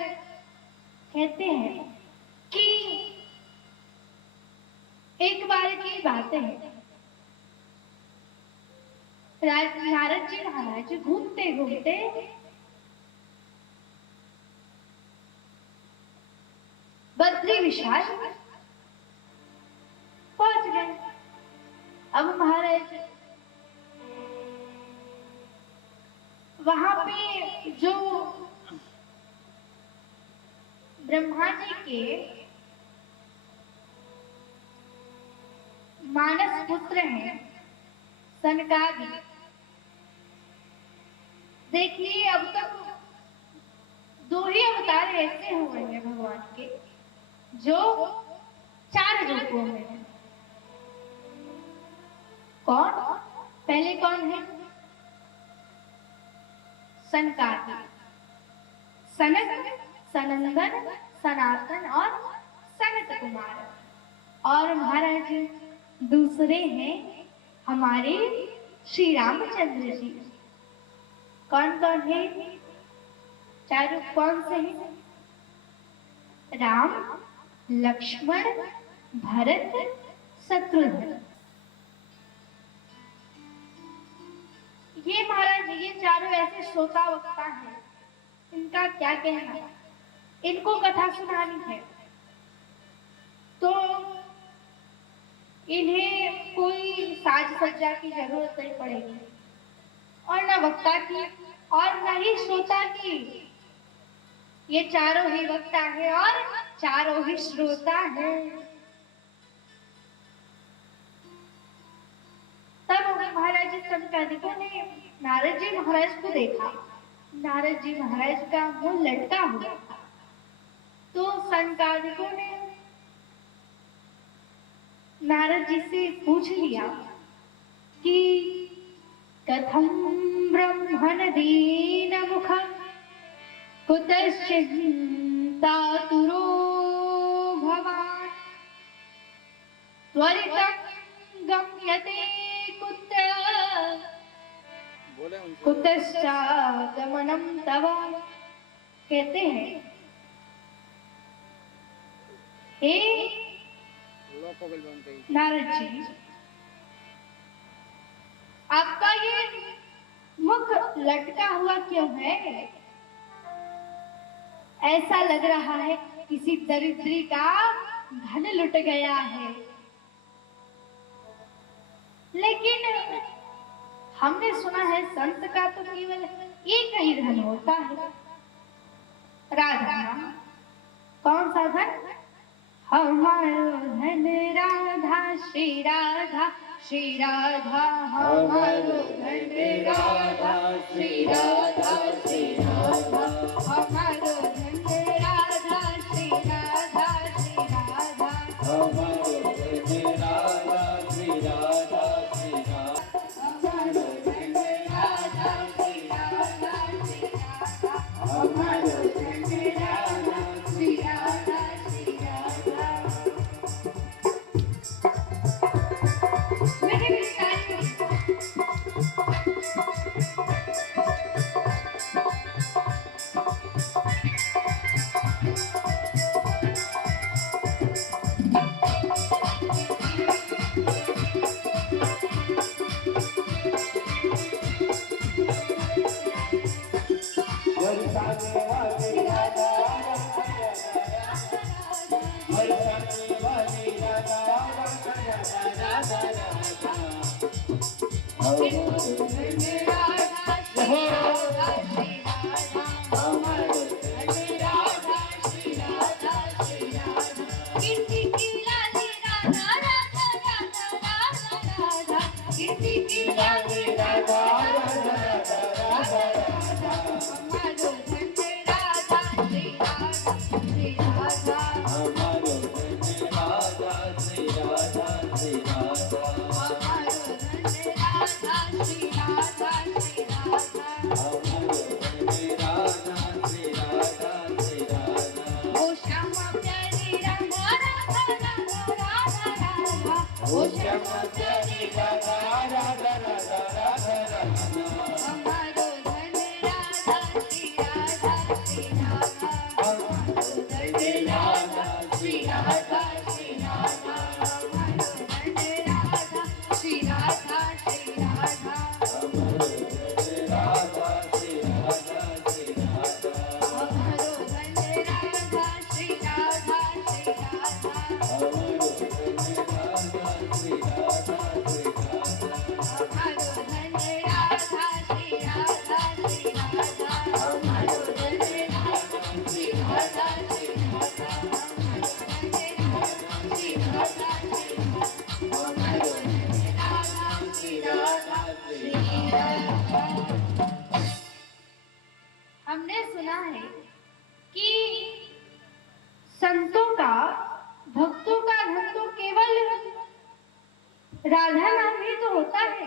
कहते हैं कि एक बार की बात है, नारद जी महाराज घूमते घूमते बद्री विशाल पहुंच गए। अब महाराज वहां पे जो ब्रह्मा जी के मानस पुत्र हैं सनकादि, देखिए अब तक 2 ही अवतार ऐसे हुए हैं भगवान के जो 4 रूपों में है। कौन? पहले कौन है? सनकादि, सनक, सनंदन, सनातन और सनत कुमार। और महाराज दूसरे हैं हमारे श्री रामचंद्र जी। कौन कौन है? 4 रूप कौन से हैं? राम, लक्ष्मण, भरत, शत्रुघ्न। ये महाराज ये 4 ऐसे श्रोता वक्ता हैं, इनका क्या कहना है? इनको कथा सुनानी है तो इन्हें कोई साज सज्जा की जरूरत नहीं पड़ेगी और न वक्ता की और न ही श्रोता की। ये 4 ही वक्ता है और 4 ही श्रोता है। तब महाराज सनकादिकों ने नारद जी महाराज को देखा। नारद जी महाराज का मुंह लटका हुआ था। तो सनकादिकों ने नारद जी से पूछ लिया कि कथम ब्रह्मण दीन मुख कुतश्चिन्तातुरो भवान् त्वरितं गम्यते कुत्र बोले उनसे कुतश्चागमनं तव। कहते हैं हे लोगों को बोलते हैं नारद जी, आपका ये मुख लटका हुआ क्यों है? ऐसा लग रहा है किसी दरिद्री का धन लुट गया है। लेकिन हमने सुना है संत का तो केवल एक ही धन होता है, राधा। कौन सा धन? हमारो धन राधा, श्री राधा, श्री राधा, हमारो धन राधा, श्री राधा, श्री राधा, हमारो धन राधा, श्री राधा, श्री राधा, हमारो धन राधा, श्री राधा, श्री राधा, हमारो धन राधा, श्री राधा, श्री राधा, हमारो धन राधा, श्री राधा, श्री राधा। मेरे विचार बरसाने वाली राधा, बरसाने वाली राधा, राधा, राधा, राधा, हमारो धन राधा, श्री राधा, श्री राधा, हमारो धन राधा, श्री राधा, श्री राधा। कीर्ति की लाली राधा, राधा, राधा, राधा, राधा, कीर्ति की लाली राधा, राधा, राधा, राधा, राधा, हमारो धन राधा, श्री राधा, श्री राधा, हमारो धन राधा, श्री राधा, श्री राधा, हमारो धन राधा, श्री राधा, श्री राधा। हमारो धन राधा, श्री राधा, श्री राधा, ओ श्यामा प्यारी राधा, राधा, राधा, राधा, राधा, ओ श्यामा प्यारी राधा, राधा, राधा, राधा, राधा, हमारो धन राधा, श्री राधा, श्री राधा, हमारो धन राधा, श्री राधा, श्री राधा, हमारो धन राधा, श्री राधा, श्री राधा, हमारो धन राधा, श्री राधा, श्री राधा, हमारो धन राधा, श्री राधा, श्री राधा, हमारो धन राधा, श्री राधा, श्री राधा, हमारो धन राधा, श्री राधा, श्री राधा, हमारो धन राधा, श्री राधा, श्री राधा, हमारो धन राधा, श्री राधा, श्री राधा, हमारो धन राधा, श्री राधा, श्री राधा। हमने सुना है कि संतों का, भक्तों का धन तो केवल राधा नाम ही तो होता है।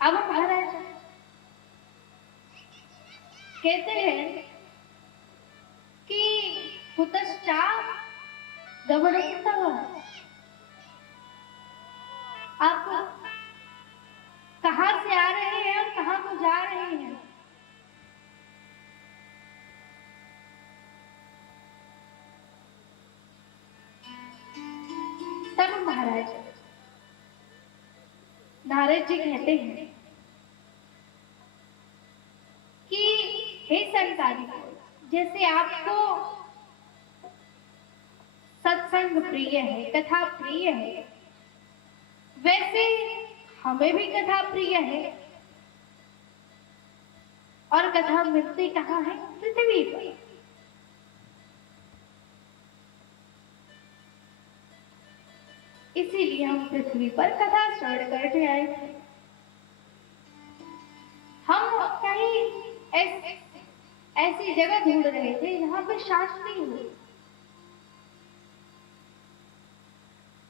अब महाराज कहते हैं कि कुतश्चात् गमनं तव, आप कहाँ से आ रहे हैं और कहाँ को जा रहे हैं? तब महाराज नारद जी कहते हैं कि हे संतानी, जैसे आपको सत्संग प्रिय है, कथा प्रिय है, वैसे हमें भी कथा प्रिय है। और कथा मिलती कहाँ है? पृथ्वी पर। इसीलिए हम पृथ्वी पर कथा श्रवण करने आए थे। हम कहीं ऐसी जगह ढूंढ रहे थे जहां पर शांति हो।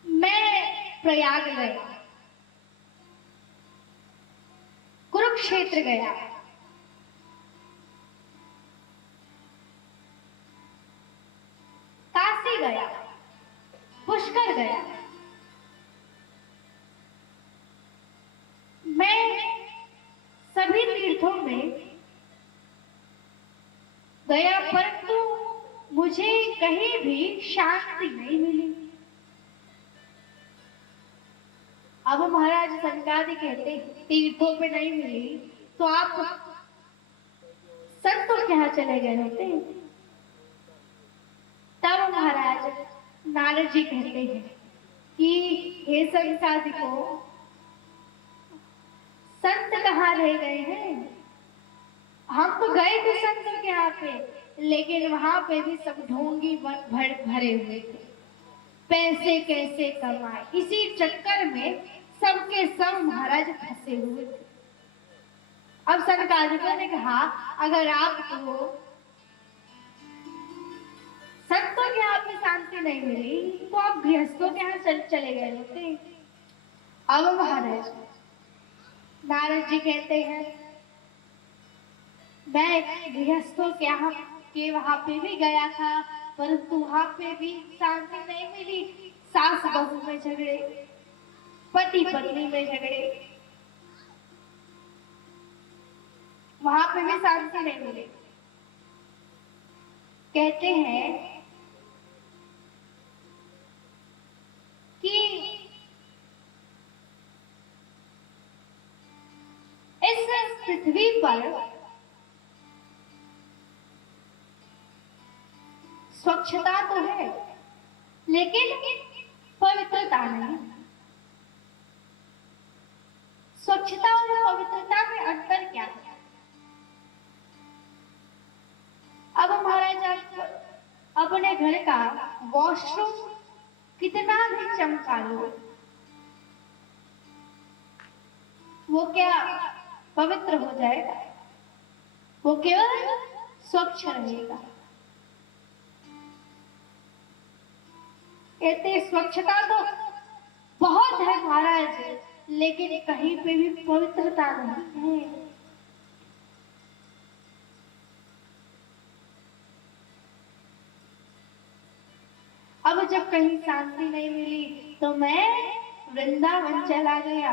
मैं प्रयाग गया, कुरुक्षेत्र गया, काशी गया, पुष्कर गया। मैं सभी तीर्थों में गया, परंतु मुझे कहीं भी शांति नहीं मिली। अब महाराज सनकादि कहते हैं तीर्थों पे नहीं मिली तो आप संतों के यहाँ चले गए होते। तब महाराज नारद जी कहते हैं कि हे सनकादि को, संत कहाँ रह गए हैं? हम तो गए थे संतों के यहाँ पे, लेकिन वहां पे भी सब ढोंगी भरे हुए थे। पैसे कैसे कमाए, इसी चक्कर में सबके सब महाराज फंसे हुए थे। अब सनकादिकों ने कहा अगर आपको संतों के यहाँ पे शांति नहीं मिली तो आप गृहस्थों के यहाँ चले गए होते। अब महाराज नारद जी कहते हैं मैं गृहस्थों के यहाँ के वहां पे भी गया था, परंतु वहां पे भी शांति नहीं मिली। सास बहू में झगड़े, पति पत्नी में झगड़े, वहां पे भी शांति नहीं मिली। कहते हैं कि इस पृथ्वी पर स्वच्छता तो है लेकिन पवित्रता नहीं। स्वच्छता और पवित्रता में अंतर क्या है? अब महाराज आप अपने घर का वॉशरूम कितना भी चमका लो, वो क्या पवित्र हो जाएगा? वो केवल स्वच्छ रहेगा। कहते स्वच्छता तो बहुत है महाराज, लेकिन कहीं पे भी पवित्रता नहीं है। अब जब कहीं शांति नहीं मिली तो मैं वृंदावन चला गया।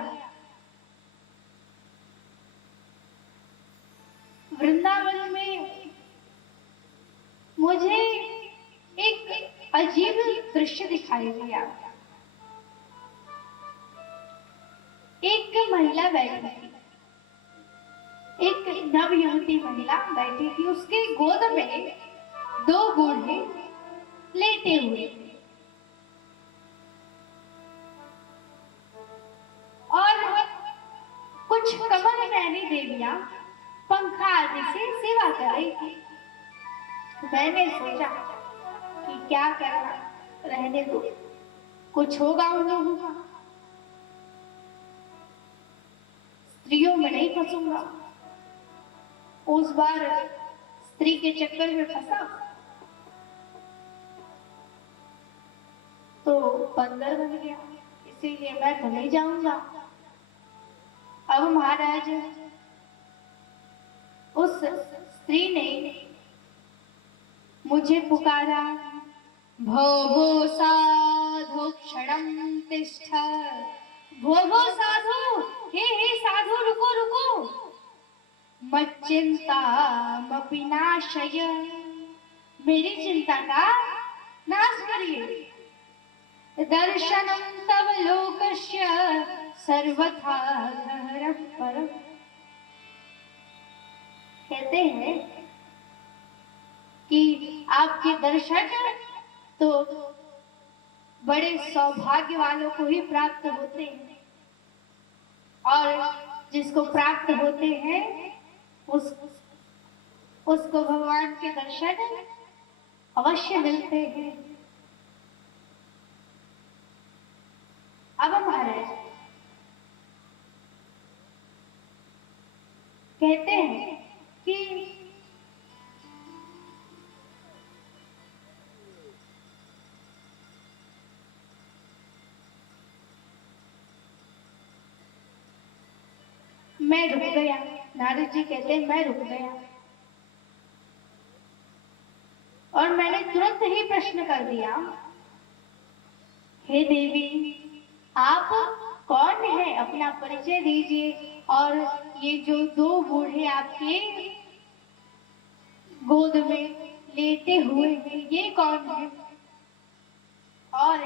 वृंदावन में मुझे एक अजीब दृश्य दिखाई दिया। एक महिला बैठी थी, एक नवयुवती महिला बैठी थी, उसके गोद में दो बूढ़े लेटे हुए थे और कुछ कमर मैनी देवियां पंखा आदि से सेवा कर रही थी। मैंने सोचा कि क्या करना, रहने दो, कुछ होगा उन लोगों का, स्त्रियों में नहीं फंसूंगा। उस बार स्त्री के चक्कर में फंसा तो बंदर बन गया, इसीलिए मैं तो नहीं जाऊंगा। अब महाराज उस स्त्री ने मुझे पुकारा, भो भो साधु क्षणं तिष्ठ, भो भो साधु, हे साधु रुको रुको, मच्चिंतामपि नाशय, मेरी चिंता का नाश करिए। दर्शनं तव लोकस्य सर्वथा धरम परम। कहते हैं कि आपके दर्शन तो बड़े सौभाग्य वालों को ही प्राप्त होते हैं, और जिसको प्राप्त होते हैं उसको भगवान के दर्शन अवश्य मिलते हैं। अब महाराज कहते हैं कि मैं रुक गया। नारद जी कहते हैं मैं रुक गया और मैंने तुरंत ही प्रश्न कर दिया, हे देवी आप कौन है, अपना परिचय दीजिए। और ये जो दो बूढ़े आपके गोद में लेटे हुए हैं ये कौन है, और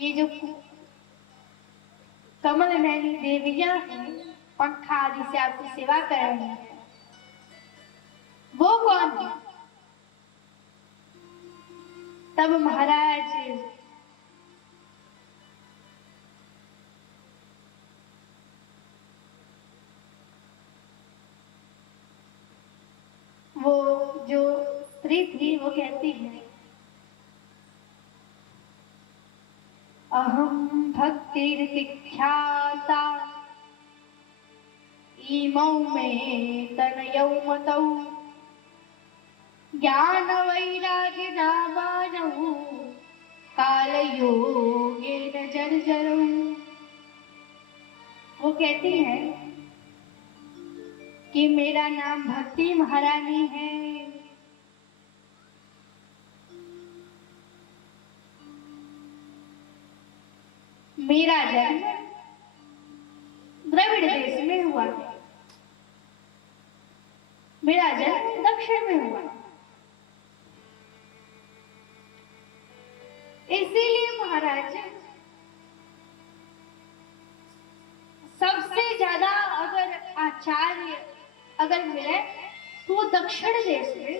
ये जो कमल नैनी देवियां हैं पंखा आदि से आपकी सेवा कर रही हैं वो कौन है। तब महाराज वो जो स्त्री थी वो कहती है, अहम भक्तिर्विख्याता इमौ में तनयौ मतौ ज्ञान वैराग्य नामानौ काल योगेन जर्जरौ। वो कहती है कि मेरा नाम भक्ति महारानी है, मेरा जन्म द्रविड़ देश में हुआ, मेरा जन्म दक्षिण में हुआ। इसीलिए महाराज सबसे ज्यादा अगर आचार्य अगर मिले तो वो दक्षिण देश में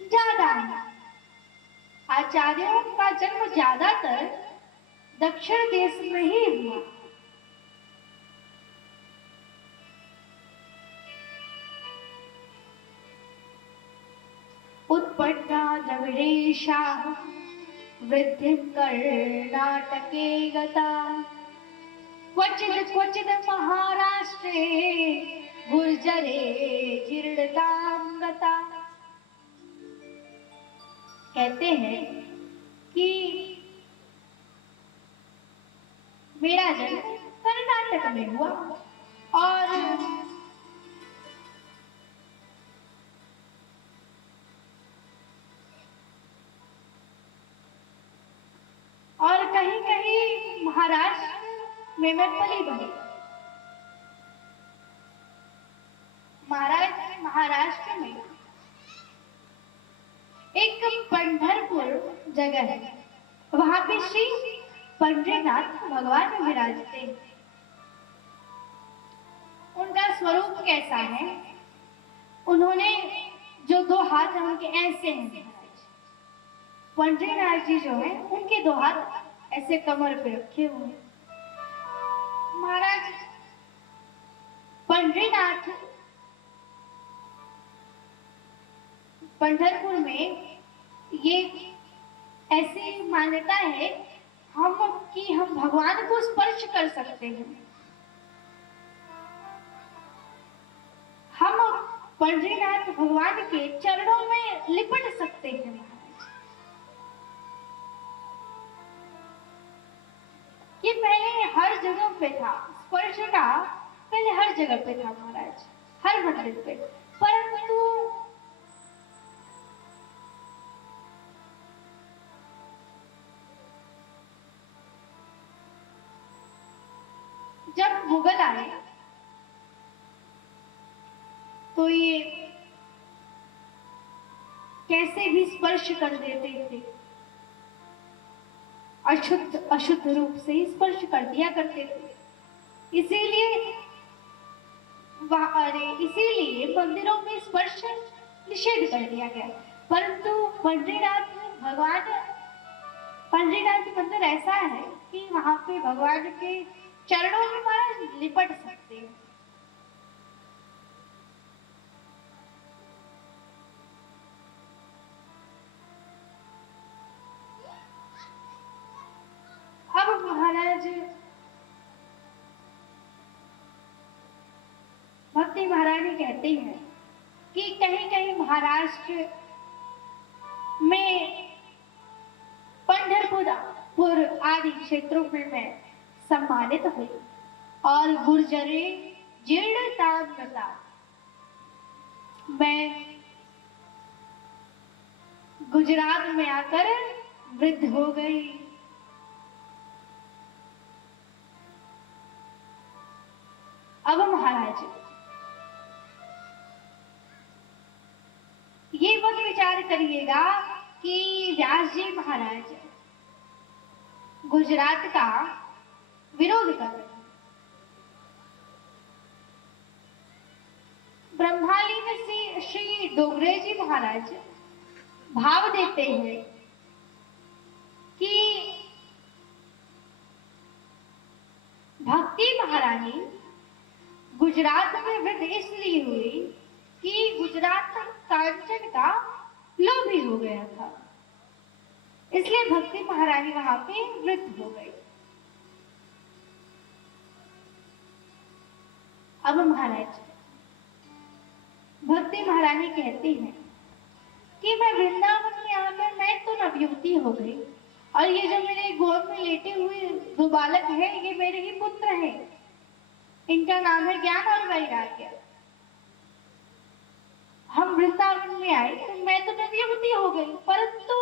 ज्यादा है। आचार्यों का जन्म ज्यादातर दक्षिण देश में ही हुआ। उत्पन्ना द्रविडेशा वृद्धिं कर्णाटके गता क्वचित् क्वचित् महाराष्ट्रे गुर्जरे जीर्णतां गता। कहते हैं कि मेरा जन्म कर्नाटक में हुआ और कहीं कहीं महाराष्ट्र में मैं पली बड़ी। महाराष्ट्र में एक पंढरपुर जगह है, वहां पे श्री पंढरीनाथ भगवान विराजते हैं। उनका स्वरूप कैसा है, उन्होंने जो दो हाथ हैं उनके ऐसे हैं। पंढरीनाथ जी जो है उनके दो हाथ ऐसे कमर पे रखे हुए हैं। महाराज पंढरीनाथ पंढरपुर में ये ऐसी मान्यता है हम भगवान को स्पर्श कर सकते हैं। हम पंढरीनाथ भगवान के चरणों में लिपट सकते हैं। ये पहले हर जगह पे था, स्पर्श का पहले हर जगह पे था महाराज, हर मंदिर पे। परंतु जब मुगल आए तो ये कैसे भी स्पर्श कर देते थे, अशुद्ध रूप से स्पर्श कर दिया करते थे। इसीलिए मंदिरों में स्पर्श निषेध कर दिया गया। परंतु पंढरीनाथ मंदिर ऐसा है कि वहां पे भगवान के चरणों में महाराज लिपट सकते हैं। अब महाराज भक्ति महारानी कहती हैं कि कहीं कहीं महाराष्ट्र में पंढरपुर आदि क्षेत्रों में मैं सम्मानित हुई और गुर्जरे जीर्णताम्रता। मैं गुजरात में आकर वृद्ध हो गई। अब महाराज ये मत विचार करिएगा कि व्यास जी महाराज गुजरात का विरोध कर रहे हैं। ब्रह्मालीन श्री डोगरे जी महाराज भाव देते हैं कि भक्ति महारानी गुजरात में वृद्ध इसलिए हुई कि गुजरात कांचन का लोभी हो गया था, इसलिए भक्ति महारानी वहां पे वृद्ध हो गई। अब महाराज भक्ति महारानी कहती हैं कि मैं वृंदावन में आकर मैं तो नवयुवती हो गई, और ये जो मेरे गोद में लेटे हुए दो बालक हैं ये मेरे ही पुत्र हैं। इनका नाम है ज्ञान और वैराग्य। हम वृंदावन में आए तो मैं तो नवयुवती हो गई, परंतु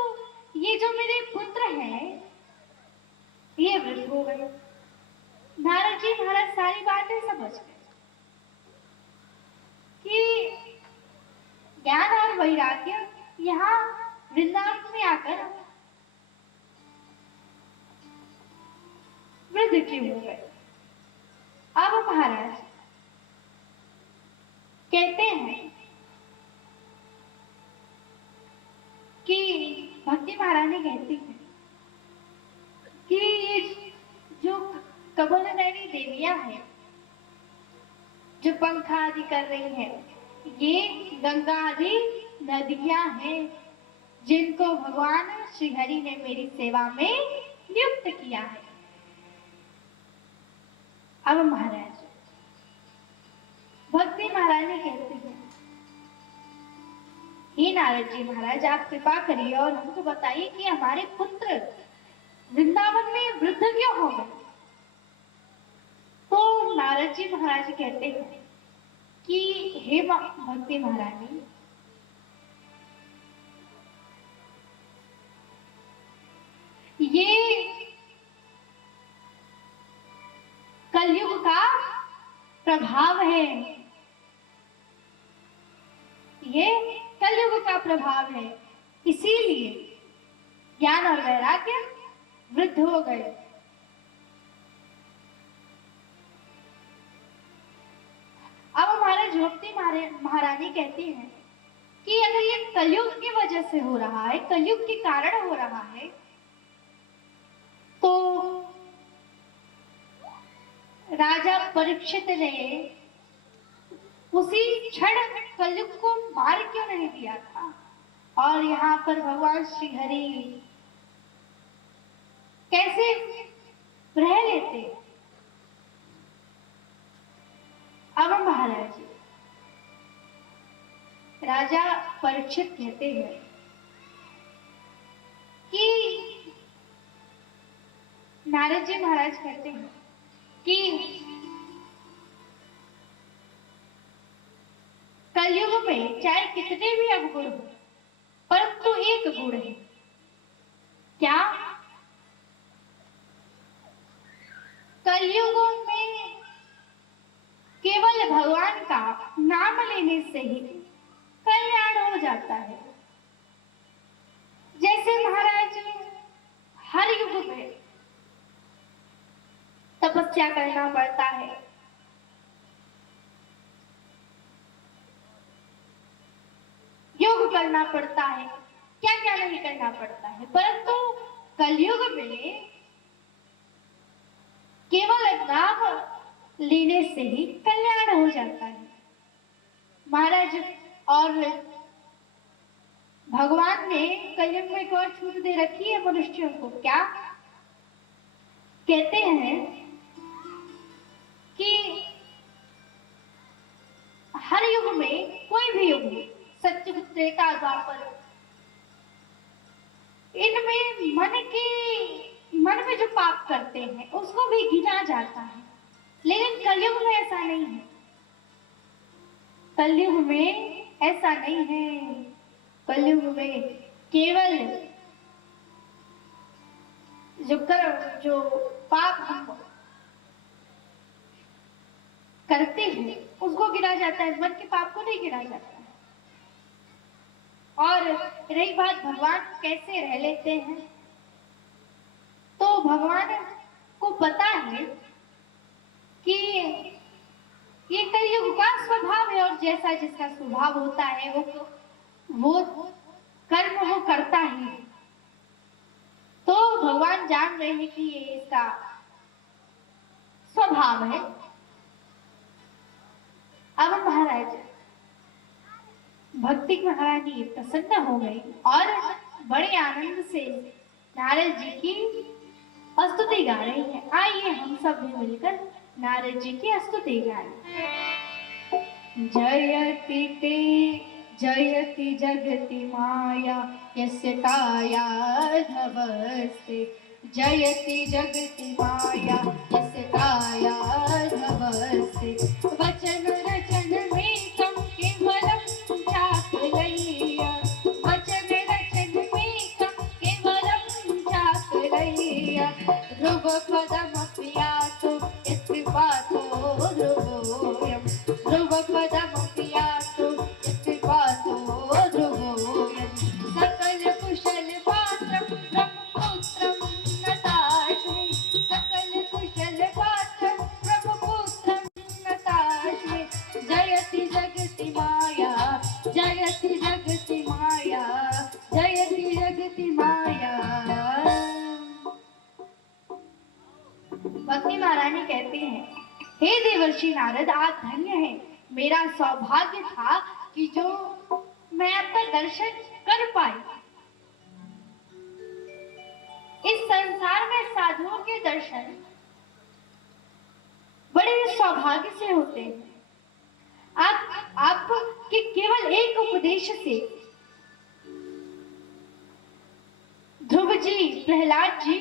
ये जो मेरे पुत्र हैं ये वृद्ध हो गए। नारद जी महाराज सारी बातें समझ गए कि ज्ञान और वैराग्य यहाँ वृंदावन में आकर वृद्ध क्यों हो गए। अब महाराज कहते हैं कि भक्ति महारानी कहती है कि ये जो कमल नयनी देवियां हैं जो पंखा आदि कर रही हैं, ये गंगा आदि नदियां हैं जिनको भगवान श्री हरि ने मेरी सेवा में नियुक्त किया है। अब महाराज भक्ति महारानी कहती है, हे नारद जी महाराज आप कृपा करिए और हमको बताइए कि हमारे पुत्र वृंदावन में वृद्ध क्यों हो गए। तो नारद जी महाराज कहते हैं कि हे भक्ति महारानी, ये कलयुग का प्रभाव है, ये कलयुग का प्रभाव है, इसीलिए ज्ञान और वैराग्य वृद्ध हो गए। अब हमारे भक्ति महारानी कहती हैं कि अगर ये कलयुग की वजह से हो रहा है, कलयुग के कारण हो रहा है, तो राजा परीक्षित ने उसी क्षण कलयुग को मार क्यों नहीं दिया था, और यहाँ पर भगवान श्री हरि कैसे रह लेते। अब महाराज राजा परीक्षित कहते हैं कि नारद जी महाराज कहते हैं कि कलयुग में चाहे कितने भी अवगुण हो, परंतु एक गुण है, क्या? कलयुग में केवल भगवान का नाम लेने से ही कल्याण हो जाता है। जैसे महाराज हर युग में तपस्या करना पड़ता है, योग करना पड़ता है, क्या क्या नहीं करना पड़ता है, परंतु कलयुग में केवल नाम लेने से ही कल्याण हो जाता है। महाराज और भगवान ने कलयुग में एक और छूट दे रखी है मनुष्यों को, क्या कहते हैं कि हर युग में, कोई भी युग में, सत्युग त्रेता द्वापर, इनमें मन में जो पाप करते हैं उसको भी गिना जाता है, लेकिन कलयुग में ऐसा नहीं है। कलयुग में ऐसा नहीं है। कलयुग में केवल जो पाप हम करते हैं उसको गिना जाता है, मन के पाप को नहीं गिना जाता है। और रही बात भगवान कैसे रह लेते हैं, तो भगवान को पता है कि ये कलयुग का स्वभाव है, और जैसा जिसका स्वभाव होता है वो कर्म वो करता ही है। तो भगवान जान रहे हैं कि ये इसका स्वभाव है। अब महाराज भक्ति महारानी प्रसन्न हो गई और बड़े आनंद से नारद जी की स्तुति गा रही है। आइए हम सब भी मिलकर नारद जी की स्तुति गाएं। जयति ते जयति जगति माया यस्य काया धवस्ते। जयति जगति माया यस्य काया धवस्ते। वचन रचन में कम केवलम चाकलैया। वचन रचन में कम केवलम चाकलैया। ध्रुव पदमपि यातु यत्कृपातो ध्रुवोऽयम्। ध्रुव पदमपि यातु यत्कृपातो ध्रुवोऽयम्। सकल कुशल पात्रं ब्रह्मपुत्रं नतास्मि। सकल कुशल पात्रं ब्रह्मपुत्रं नतास्मि। जयति जगति माया जयति जगति माया जयति जगति माया। भक्ति महारानी कहती हैं, हे देवर्षि नारद, आप धन्य हैं। मेरा सौभाग्य था कि जो मैं आपका दर्शन कर पाई। इस संसार में साधुओं के दर्शन बड़े सौभाग्य से होते हैं। आप के केवल एक उपदेश से ध्रुव जी प्रहलाद जी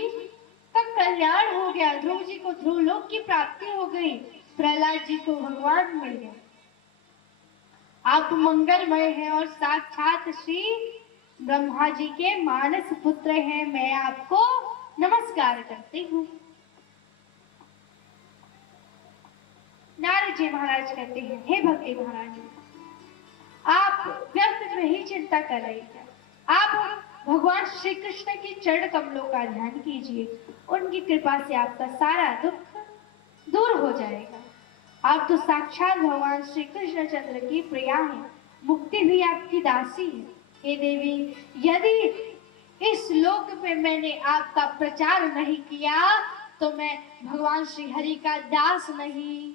का कल्याण हो गया। ध्रुव जी को ध्रुवलोक की प्राप्ति हो गई, प्रहलाद जी को भगवान मिल गया। आप मंगलमय हैं और साक्षात श्री ब्रह्मा जी के मानस पुत्र हैं। मैं आपको नमस्कार करती हूँ। नारद जी महाराज कहते हैं, हे भक्ति महाराज, आप व्यर्थ में ही चिंता कर रही हैं। आप भगवान श्री कृष्ण की चरण कमलों का ध्यान कीजिए। उनकी कृपा से आपका सारा दुख दूर हो जाएगा। आप तो साक्षात भगवान श्री कृष्ण चंद्र की प्रिया हैं। मुक्ति भी आपकी दासी है। हे देवी, यदि इस लोक में मैंने आपका प्रचार नहीं किया तो मैं भगवान श्री हरि का दास नहीं।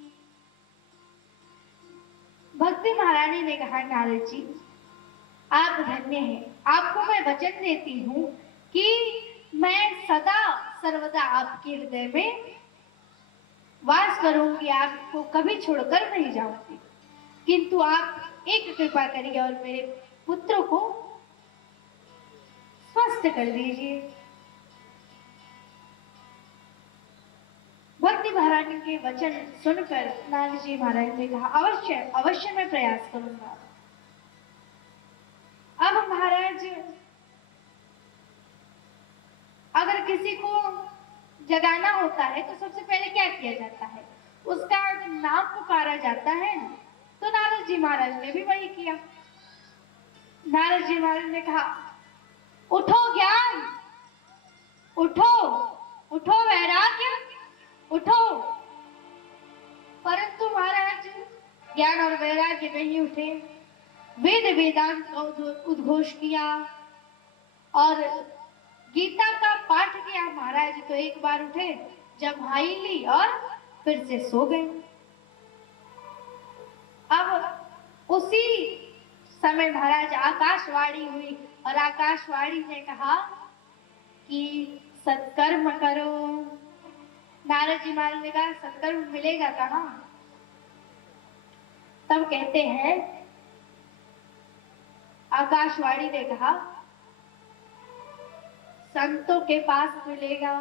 भक्ति महारानी ने कहा, नारद जी आप धन्य हैं। आपको मैं वचन देती हूँ कि मैं सदा सर्वदा आपके हृदय में वास करूंगी, आपको कभी छोड़कर नहीं जाऊंगी। किंतु आप एक कृपा करिए और मेरे पुत्र को स्वस्थ कर दीजिए। भक्ति महारानी के वचन सुनकर नारद जी महाराज ने कहा, अवश्य अवश्य मैं प्रयास करूंगा। अब महाराज, अगर किसी को जगाना होता है तो सबसे पहले क्या किया जाता है? उसका नाम पुकारा जाता है। तो नारद जी महाराज ने भी वही किया। नारद जी महाराज ने कहा, उठो ज्ञान, उठो उठो वैराग्य, उठो। परंतु महाराज ज्ञान और वैराग्य नहीं उठे। वेद वेदांत का उद्घोष किया और गीता का पाठ किया। महाराज तो एक बार उठे, जम्हाई ली और फिर से सो गए। अब उसी समय महाराज आकाशवाणी हुई और आकाशवाणी ने कहा कि सत्कर्म करो। नारद जी महाराज ने कहा, सत्कर्म मिलेगा कहाँ? तब कहते हैं, आकाशवाणी ने कहा, संतों के पास मिलेगा।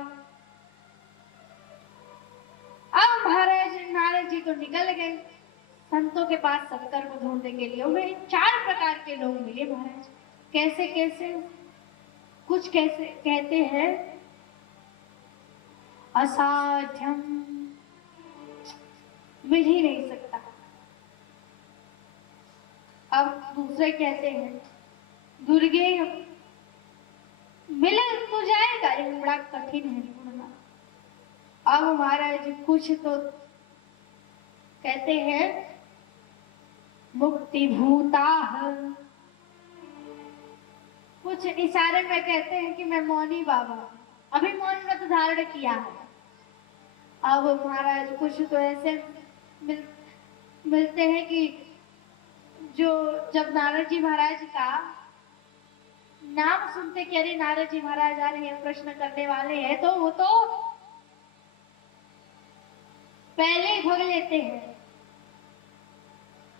अब महाराज नारद जी तो निकल गए। संतों के पास सत्कर्म ढूंढने के लिए उन्हें 4 प्रकार के लोग मिले महाराज। कैसे कैसे? कुछ कैसे कहते हैं असाध्यम, मिल ही नहीं सकता। अब दूसरे कहते हैं दुर्गे, मिल तो जाएगा लेकिन बड़ा कठिन है ढूंढना। अब महाराज कुछ तो कहते हैं मुक्ति भूता, कुछ इशारे में कहते हैं कि मैं मौनी बाबा, अभी मौन व्रत धारण किया है। अब महाराज कुछ तो ऐसे मिलते हैं कि जो जब नारद जी महाराज का नाम सुनते कि अरे नारद जी महाराज आ रहे हैं, प्रश्न करने वाले हैं, तो वो तो पहले ही भग लेते हैं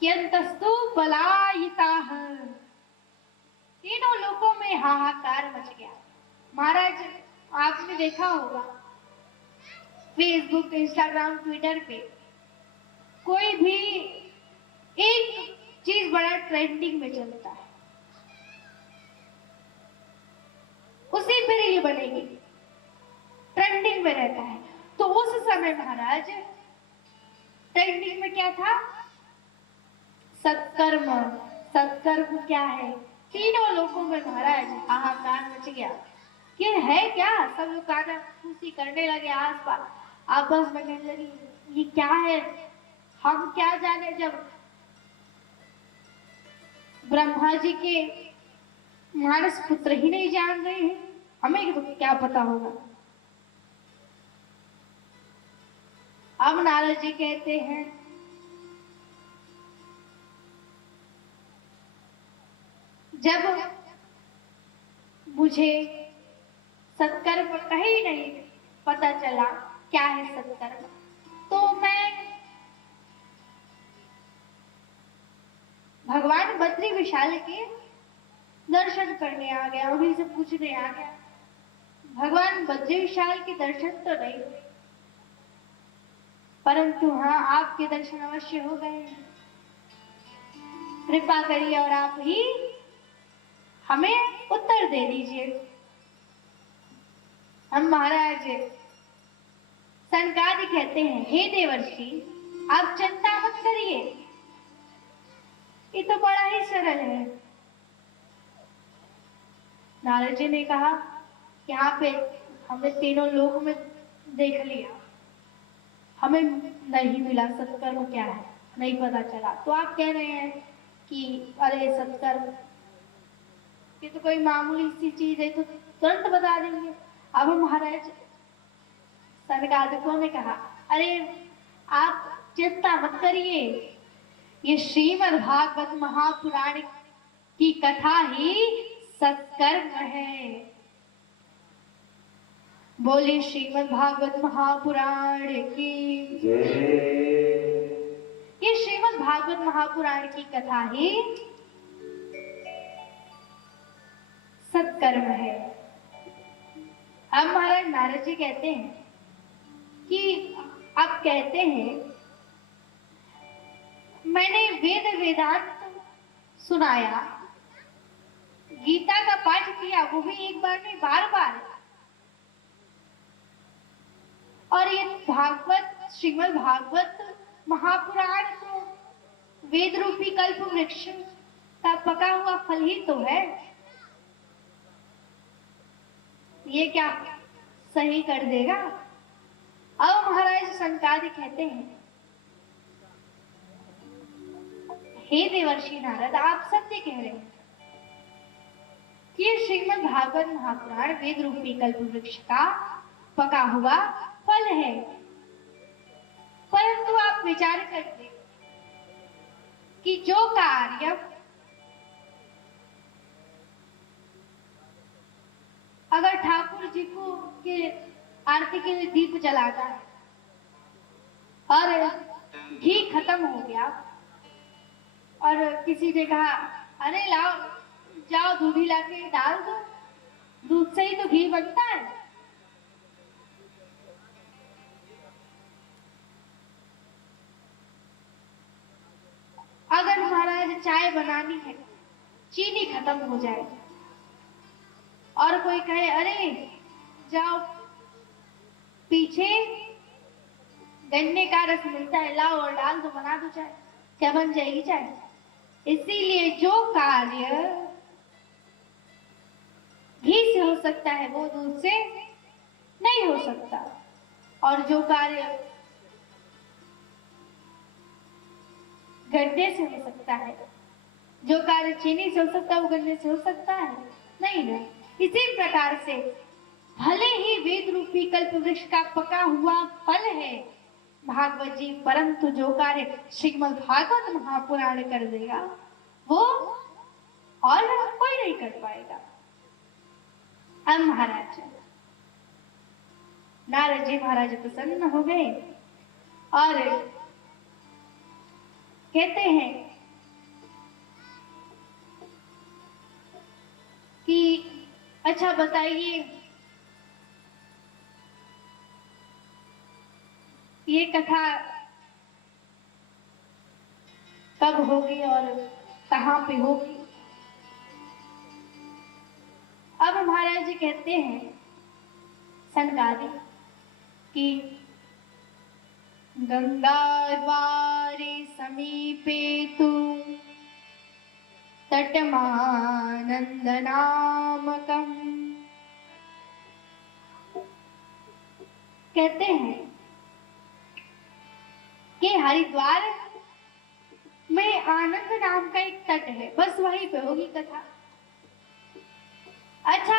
कि अंतस्तु पलायिताः, तीनों लोगों में हाहाकार मच गया। महाराज आपने देखा होगा फेसबुक, इंस्टाग्राम, ट्विटर पे कोई भी एक चीज बड़ा ट्रेंडिंग में चलता है, उसी पे रील बनेगी, ट्रेंडिंग में रहता है। तो उस समय महाराज ट्रेंडिंग में क्या था? सत्कर्म। सत्कर्म क्या है? तीनों लोगों में महाराज हाहाकार मच गया कि है क्या। सब लोग काना खुशी करने लगे, आसपास आपस में कहने लगे ये क्या है, हम क्या जाने। जब ब्रह्मा जी के मानस पुत्र ही नहीं जान रहे हैं, हमें तो क्या पता होगा। अब नारद जी कहते हैं जब मुझे सत्कर्म कहीं नहीं पता चला क्या है सत्कर्म, तो मैं भगवान बद्री विशाल के दर्शन करने आ गया, उन्हीं से पूछने आ गया। भगवान बद्री विशाल के दर्शन तो नहीं हुए, परंतु हाँ आपके दर्शन अवश्य हो गए। कृपा करिए और आप ही हमें उत्तर दे दीजिए। हम महाराज सनकादि कहते हैं हे देवर्षि आप चिंता मत करिए, ये तो बड़ा ही सरल है। नारद जी ने कहा यहाँ पे हमने तीनों लोक में देख लिया, हमें नहीं मिला सत्कर्म क्या है, नहीं पता चला। तो आप कह रहे हैं कि अरे सत्कर्म ये तो कोई मामूली सी चीज है, तो तुरंत बता देंगे। अब महाराज सनकादिकों ने कहा अरे आप चिंता मत करिए, ये श्रीमद् भागवत महापुराण की कथा ही सत्कर्म है। बोले श्रीमद् भागवत महापुराण की ये श्रीमद् भागवत महापुराण की कथा ही सत्कर्म है। अब महाराज नारद जी कहते हैं कि आप कहते हैं मैंने वेद वेदांत सुनाया, गीता का पाठ किया, वो भी एक बार नहीं बार बार, और ये भागवत श्रीमद् भागवत महापुराण तो वेद रूपी कल्प वृक्ष का पका हुआ फल ही तो है, ये क्या सही कर देगा। अब महाराज सनकादि कहते हैं हे देवर्षि नारद आप सत्य कह रहे हैं कि ये श्रीमद् भागवत महापुराण वेद रूपी कल्प वृक्ष का पका हुआ फल है, परंतु आप विचार करते कि जो कार्य अगर ठाकुर जी को के आरती के लिए दीप जलाता है और घी खत्म हो गया और किसी ने कहा अरे लाओ जाओ दूधी लाके डाल दो, दूध से ही तो घी बनता है। बनानी है, चीनी खत्म हो जाए, और कोई कहे अरे जाओ पीछे गन्ने का रस मिलता है, लाओ और डाल दो, बना दो चाय, क्या बन जाएगी चाय। इसीलिए जो कार्य घी से हो सकता है वो दूध से नहीं हो सकता, और जो कार्य गन्ने से हो सकता है, जो कार्य चीनी से हो सकता है वो गन्ने से हो सकता है नहीं ना। इसी प्रकार से भले ही वेद रूपी कल्प वृक्ष का पका हुआ फल है भागवत जी, परंतु जो कार्य श्रीमद् भागवत महापुराण कर देगा वो और कोई नहीं कर पाएगा। अब महाराज नारद जी महाराज प्रसन्न हो गए और कहते हैं कि अच्छा बताइए ये कथा कब होगी और कहाँ पे होगी। अब महाराज जी कहते हैं सनकादि कि गंगाद्वारे समीपे तु तटमानंदनामकम्, कहते हैं कि हरिद्वार में आनंद नाम का एक तट है, बस वहीं पे होगी कथा। अच्छा,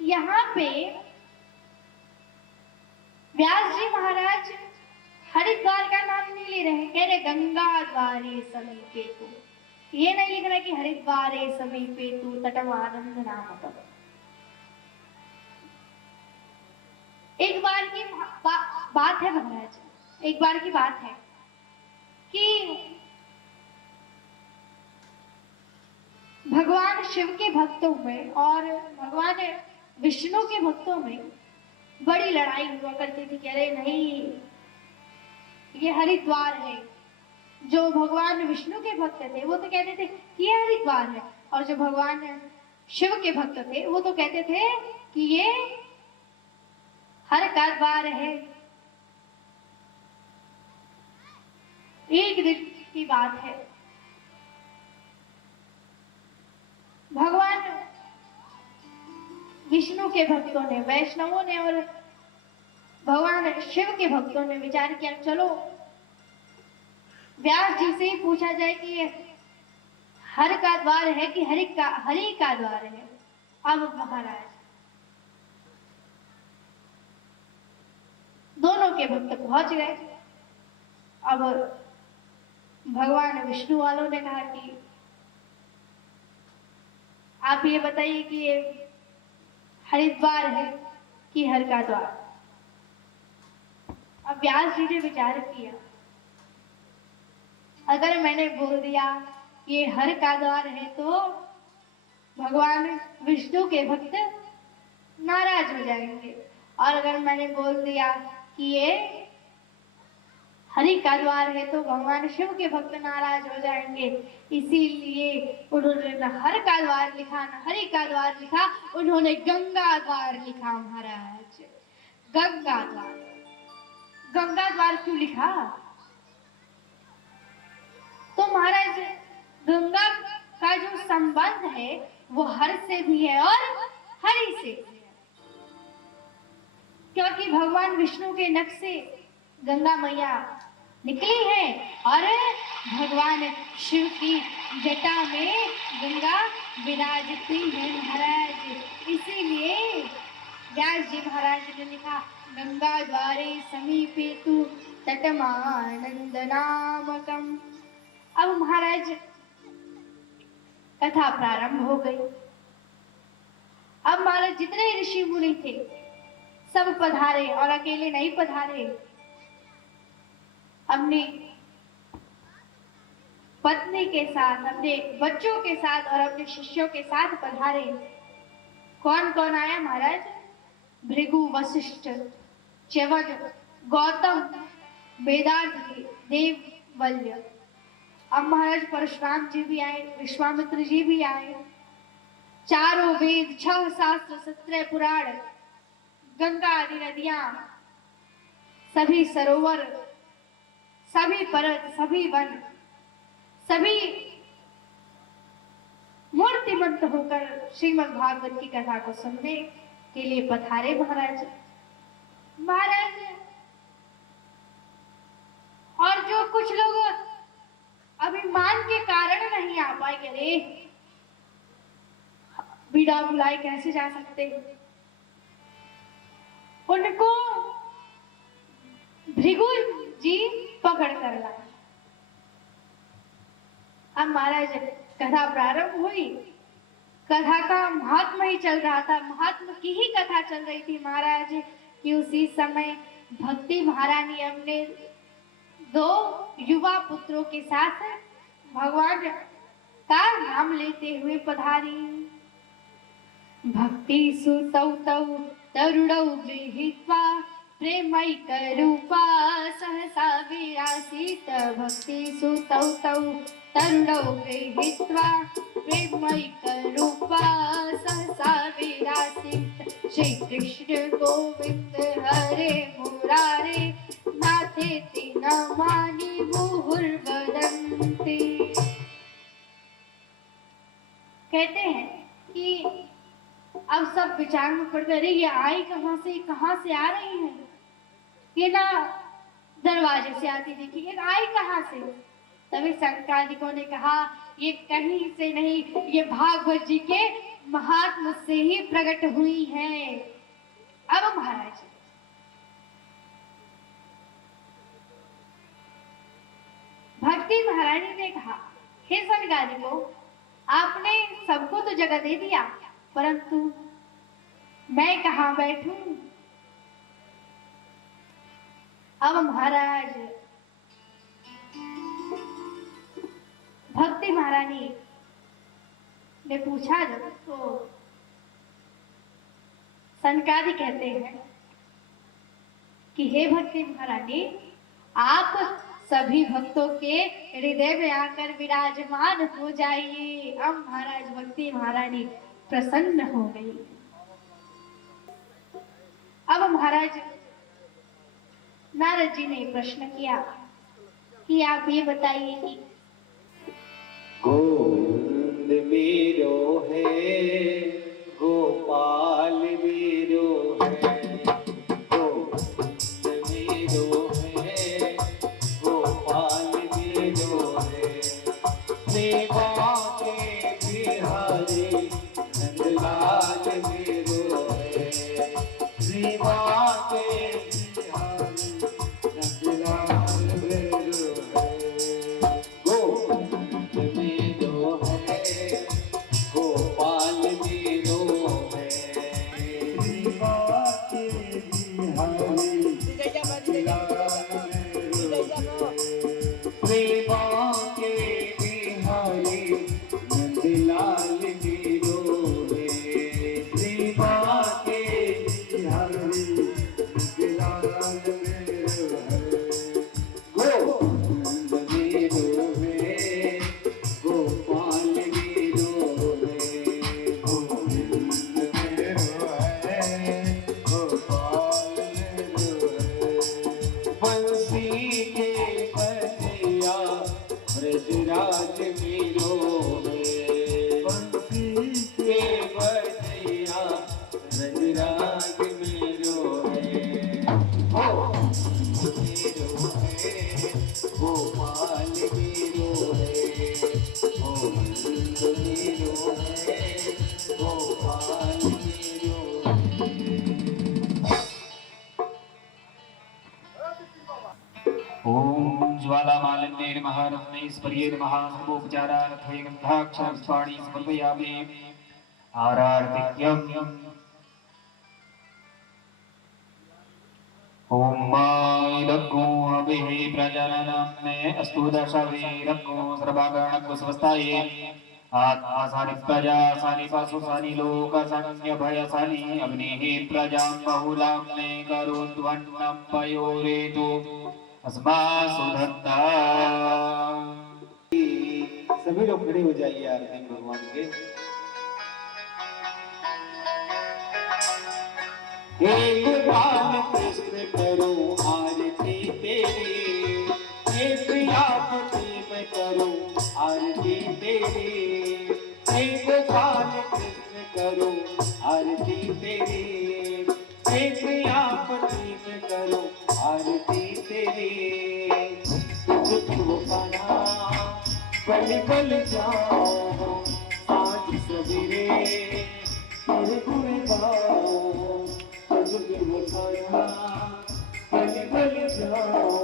यहाँ पे व्यास जी महाराज हरिद्वार का नाम नहीं ले रहे हैं, कह रहे गंगा द्वारे समीपे तु, ये नहीं लिख रहा कि हरिद्वारे समीपे तु तटमानंद नामकम्। एक बार की बात है महाराज, एक बार की बात है कि भगवान शिव के भक्तों में और भगवान विष्णु के भक्तों में बड़ी लड़ाई हुआ करती थी। कह रहे नहीं ये हरिद्वार है। जो भगवान विष्णु के भक्त थे वो तो कहते थे कि ये हरिद्वार है, और जो भगवान शिव के भक्त थे वो तो कहते थे कि ये हर का द्वार है। एक दिन की बात है, भगवान विष्णु के भक्तों ने, वैष्णवों ने और भगवान शिव के भक्तों ने विचार किया चलो व्यास जी से ही पूछा जाए कि ये हर का द्वार है कि हरि का द्वार है। अब महाराज दोनों के भक्त पहुंच गए। अब भगवान विष्णु वालों ने कहा कि आप ये बताइए कि ये हरिद्वार है कि हर का द्वार। अब व्यास जी ने विचार किया, अगर मैंने बोल दिया ये हर का द्वार है तो भगवान विष्णु के भक्त नाराज हो जाएंगे, और अगर मैंने बोल दिया कि ये हरि का द्वार है तो भगवान शिव के भक्त नाराज हो जाएंगे। इसीलिए उन्होंने न हर का द्वार लिखा न हरि का द्वार लिखा, उन्होंने गंगा द्वार लिखा। महाराज गंगा द्वार, गंगा द्वार क्यों लिखा? तो महाराज गंगा का जो संबंध है वो हर से भी है और हरि से भी है, क्योंकि भगवान विष्णु के नख से गंगा मैया निकली है और भगवान शिव की जटा में गंगा विराजती है महाराज। इसीलिए व्यास जी महाराज ने लिखा गंगा द्वारे समीपे तु तटमानंद नामकम्। अब महाराज कथा प्रारंभ हो गई। अब महाराज जितने ऋषि मुनि थे सब पधारे, और अकेले नहीं पधारे, अपनी पत्नी के साथ, अपने बच्चों के साथ और अपने शिष्यों के साथ पधारे। कौन कौन आया महाराज? भृगु, वशिष्ठ, च्यवन, गौतम वेदांत देववल्य। अब महाराज परशुराम जी भी आए, विश्वामित्र जी भी आए। चारों वेद, 6 शास्त्र, 17 पुराण, गंगा आदि नदियां, सभी सरोवर, सभी पर्वत, सभी वन, सभी मूर्तिमंत होकर श्रीमद् भागवत की कथा को सुनने के लिए पधारे महाराज। महाराज और जो कुछ लोग अभिमान के कारण नहीं आ पाए, अरे बिना बुलाए कैसे जा सकते हैं, उनको भृगु जी पकड़ कर लाए। अब महाराज कथा प्रारंभ हुई। कथा का महात्मा ही चल रहा था, महात्मा की ही कथा चल रही थी महाराज कि उसी समय भक्ति महारानी अपने 2 युवा पुत्रों के साथ भगवान का नाम लेते हुए पधारी। भक्ति सुतौ तौ तरुणौ गृहीत्वा प्रेमैकरूपा सहसा विरासीत। भक्ति सुतौ तौ तरुणौ गृहीत्वा प्रेमैकरूपा सहसा विरासीत। श्री कृष्ण गोविंद हरे मुरारे नाथेति नमानि मुहुर्वदन्ति। कहते हैं कि अब सब विचार में पड़ गए, ये आई कहाँ से आ रही है, ये ना दरवाजे से आती देखी, ये आई कहाँ से। तभी शंकरादिकों ने कहा ये कहीं से नहीं, ये भागवत जी के महात्मा से ही प्रकट हुई है। अब महाराज भक्ति महारानी ने कहा, हे शंकरादिकों, आपने सबको तो जगह दे दिया, परंतु मैं कहाँ बैठूं। अब महाराज भक्ति महारानी ने पूछा जब, तो सनकादि कहते हैं कि हे भक्ति महारानी, आप सभी भक्तों के हृदय में आकर विराजमान हो जाइए। अब महाराज भक्ति महारानी प्रसन्न हो गई। अब महाराज नारद जी ने प्रश्न किया कि आप ये बताइए कि गोविंद मेरो है, गोपाल मेरो है, गोविंद मेरो है, गोपाल मेरो है, सेवा के बिहारी नंदलाल मेरो है, सेवा के बिहारी नंदलाल मेरो है। गोविंद मेरो है, गोपाल मेरो है, सेवा के बिहारी प्रेमा के बिहारी नंदलाल मेरो है, प्रेमा के बिहारी नंदलाल मेरो है। गोविंद मेरो है, गोपाल मेरो है, गोविंद मेरो है, गोपाल मेरो है। बंसी के बजिया ब्रजराज मेरो है, बंसी के बजिया ब्रजराज मेरो है। गोविंद मेरो है, गोपाल मेरो है, गोविंद मेरो है, गोपाल मेरो है। ओम ज्वालामालिन्ये नमः रत्नेश्वर्ये नमः सर्वोपचारार्थये गन्धाक्षरस्वाणी समर्पयामि आरार्तिक्यम्। ओम मायदग्गो अभिः प्रजननं मे अस्तु दशवीरग्गो सर्वागणग्गो स्वस्ताये आत्मा सानि प्रजा सानि पशु सानि लोक संज्ञभय सानि अग्निः प्रजां बहुलां मे करोद्वन्नं पयोरेतु अस्मासु दत्ता। सभी लोग खड़े हो जाइए आरती में भगवान के। एक बाल कृष्ण करूं आरती तेरी, एक प्रियापति मैं करूं आरती तेरी, एक बाल कृष्ण करूं आरती तेरी, एक प्रियापति मैं करूं आरती तेरी। तुझको वो पाना बलि बल जाओ आज सवेरे तेरे गुण गाओ, तुझको वो पाना बलि बल जाओ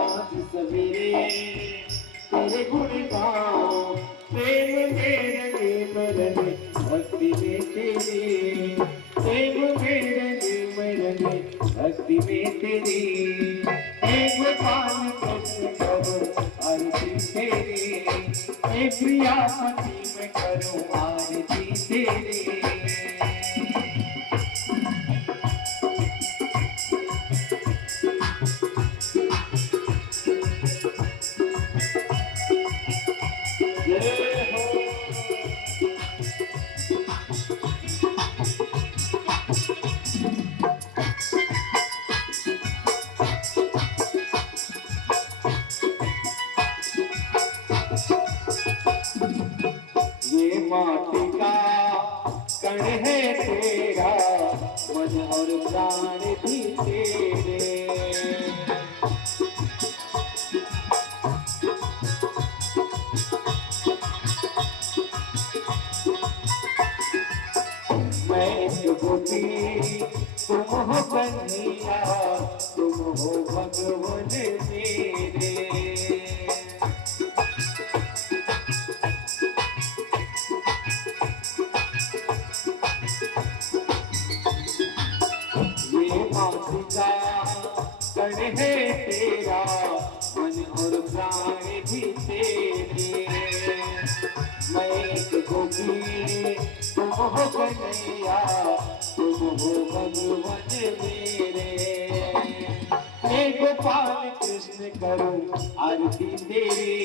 आज सवेरे तेरे गुण गाओ। प्रेम में रंगे भक्ति में तेरी, प्रेम में रंगे भक्ति में तेरी, एक बाल कृष्ण करूं आरती तेरी, एक प्रियापति मैं करूं आरती तेरी। जय हो। ये माटी का कण है तेरा, मन और प्राण भी तेरे। मैं एक गोपी तुम हो कन्हैया, तुम हो भगवान मेरे। ये माटी का कण है तेरा, मन और प्राण भी तेरे। मैं एक गोपी तुम हो कन्हैया, तुम हो भगवान मेरे। हे गोपाल कृष्ण करूं आरती तेरी,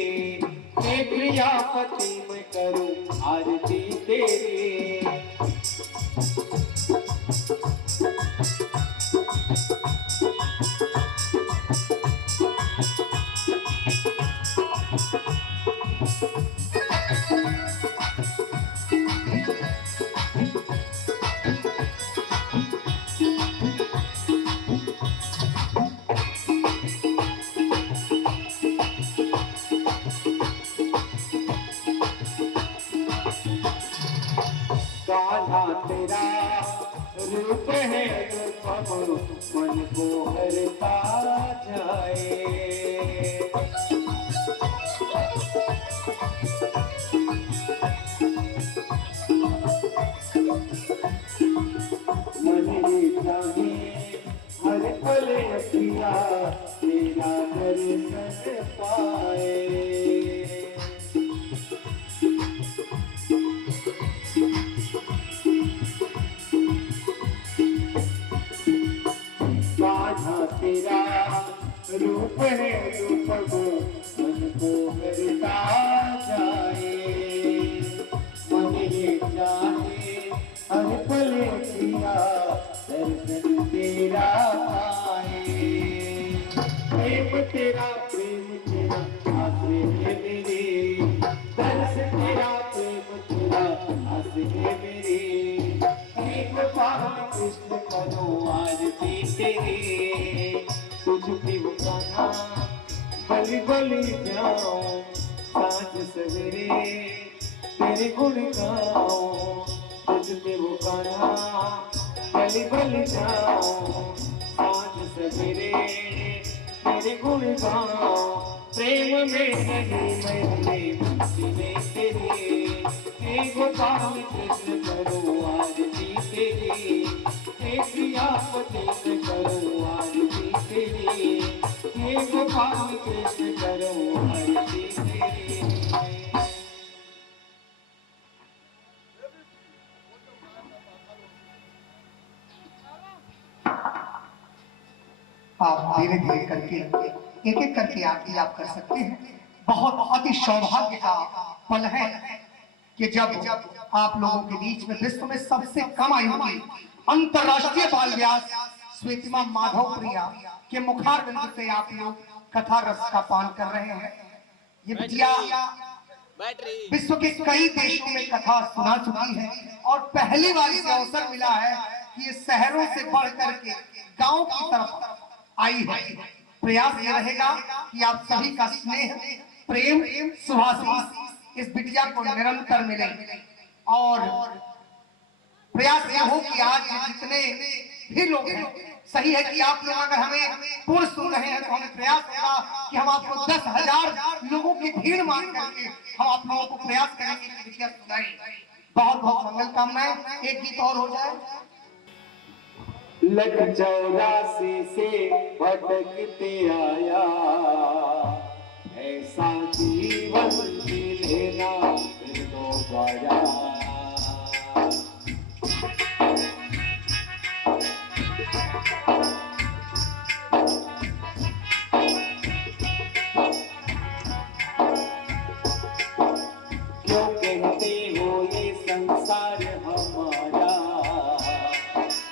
हे प्रियापति मैं करूं आरती तेरी। कान्हा तेरा रूप है रूपम, मन को हरता जाए। मन ही जाने हर पल अखिया तेरा दर्शन पाए। कान्हा तेरा रूप है रूपम, मन को हरता जाए। मन ही जाने हर पल किया दर्शन तेरा पाए। प्रेम तेरा आसे है मेरे, दर्शन तेरा प्रेम तेरा आसे है मेरे। एक बाल कृष्ण करो आरती तेरी, तुझकी वो गाना बलि बलि जाओ सांझ सवेरे तेरे गुण गाओ। तुझके वो गाना बलि बलि जाओ सांझ सवेरे तेरे गुण गाओ। प्रेम में नहीं मैं भक्ति में तेरी, हे गोपाल कृष्ण करो आरती तेरी, हे प्रियापति मैं करो आरती तेरी, हे गोपाल कृष्ण करो आरती तेरी। आप धीरे धीरे करके एक एक करके आरती आप कर सकते हैं। बहुत अति सौभाग्य का पल है कि जब आप लोगों के बीच में विश्व में सबसे कम आयु की अंतरराष्ट्रीय बाल व्यास श्वेतिमा माधव प्रिया के मुखारविंद से आप लोग कथा रस का पान कर रहे हैं। ये बिटिया विश्व के कई देशों में कथा सुना चुकी है और पहली बार इसे अवसर मिला है कि ये शहरों से बढ़ करके गांव की तरफ आई है। प्रयास ये रहेगा कि आप सभी का स्नेह, प्रेम, सुभाषिस इस बिटिया को निरंतर मिले और प्रयास ये हो कि आज जितने भी लोग हैं, सही है कि आप लोग अगर हमें पूर्ण सुन रहे हैं तो हमें प्रयास होगा कि हम आपको 10,000 लोगों की भीड़ मान करके हम आप लोगों को प्रयास करेंगे कि बिटिया सुनाएं। बहुत बहुत मंगल कामनाएं। एक गीत और हो जाए। लख 84 से भटकते आया, ऐसा जीवन मिलेना फिर दोबारा। क्यों कहते हो ये संसार हमारा,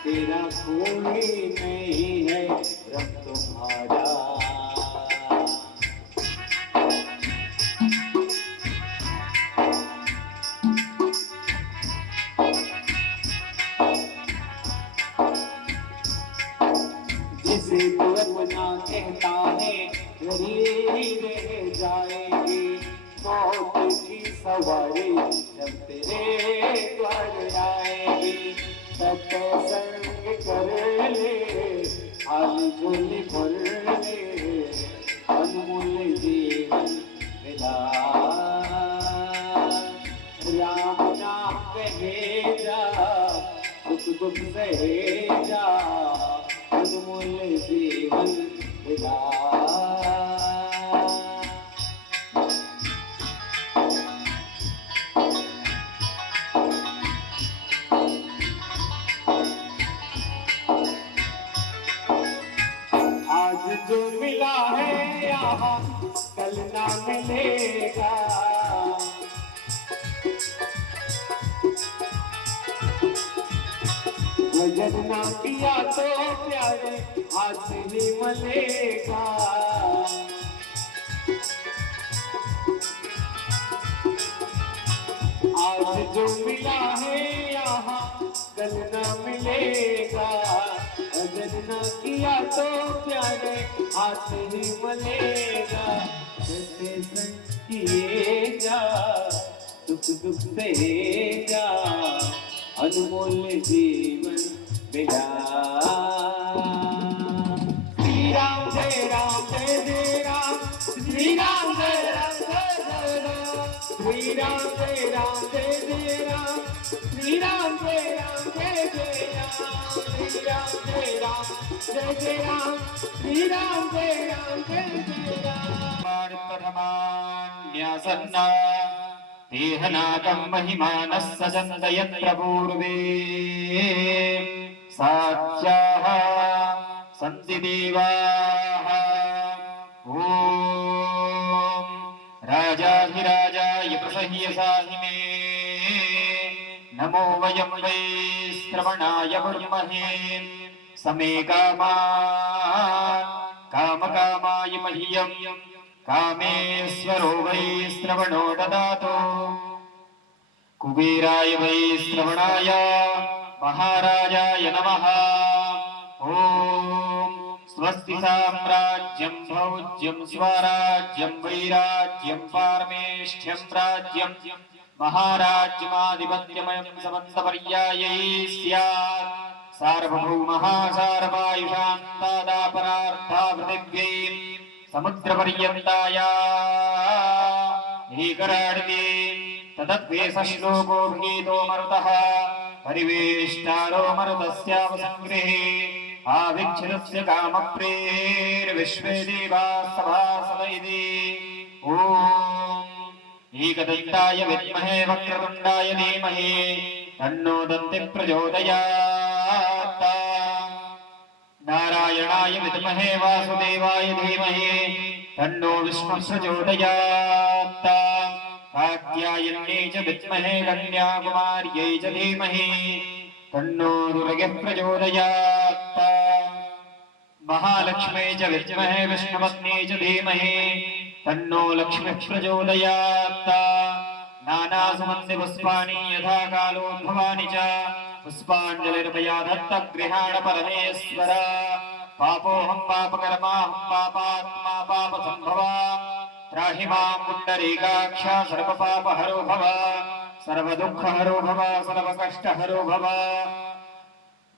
तेरा कोई नहीं है रब तुम्हारा। जिसे तू अपना कहता है वही रह जाएगी। मौत की सवारी जब तेरे द्वार आएगी, सत्संग कर ले, हाल झोली भर ले, अनमोल जीवन मिला। राम नाम कहे जा, सुख दुख सहे जा, अनमोल जीवन मिला। जो मिला है यहाँ कल ना मिलेगा। भजन ना किया तो प्यारे हाथ ही मलेगा। आज जो मिला है यहाँ कल ना मिलेगा। भजन न किया तो प्यारे हाथ ही मलेगा। जैसे संग किए जा, दुख दुख से जा, अनमोल जीवन मिला। श्री राम जय राम जय जय राम, श्री राम जय राम जय जय राम, श्री राम जय राम जय जय राम, श्री राम जय राम जय जय राम, श्री राम जय राम जय जय राम, श्री राम जय राम जय जय राम। न्यासन्ना तेहनाकं महिमानः सजन्त यत्र पूर्वे साक्षाः सन्ति देवाः। ॐ राजाधिराजाय प्रसह्यसाहि मे, नमो वयं वै श्रवणाय कुर्महे। समे कामा कामकामाय मह्यं, कामेश्वरो वै श्रवणो ददातु। कुबेराय वै श्रवणाय महाराजाय नमः। ॐ स्वस्ति साम्राज्यं भौज्यं स्वराज्यं वैराज्यं पारमेष्ठ्यं राज्यं महाराज्यमाधिपत्यमयं समन्तपर्यायै स्यात्। सार्वभौमः सार्वायुषान्तादापरार्था पृथिव्यै समुद्रपर्यन्ताया एकराडिते। तदद्वेषश्लोको भगीतो मरुतः परिवेष्टारो मरुतस्यावसङ्गृहे। आविच्छिदस्य कामप्रेर्विश्वे देवाः सभासद इति। ॐ एकदन्ताय विद्महे वक्रतुण्डाय धीमहि तन्नो दन्तिः प्रचोदयात्। नारायणाय कृष्णाय विद्महे वासुदेवाय धीमहि तन्नो विष्णुः प्रचोदयात् कात्यायन्यै च विद्महे कन्याकुमार्यै च धीमहि तन्नो दुर्गः प्रचोदयात् महालक्ष्मी च विद्महे विष्णुपत्न्यै च धीमहि तन्नो लक्ष्मीः प्रचोदयात् नानासुगन्धिपुष्पाणि यथा कालोद्भवानि च पुष्पाञ्जलिर्मया दत्तगृहाण परमेश्वर पापोऽहं पापकर्माहं पापात्मा पापसम्भवा त्राहि मां पुण्डरीकाक्ष सर्वपापहरो भव सर्वदुःखहरो भव सर्वकष्टहरो भव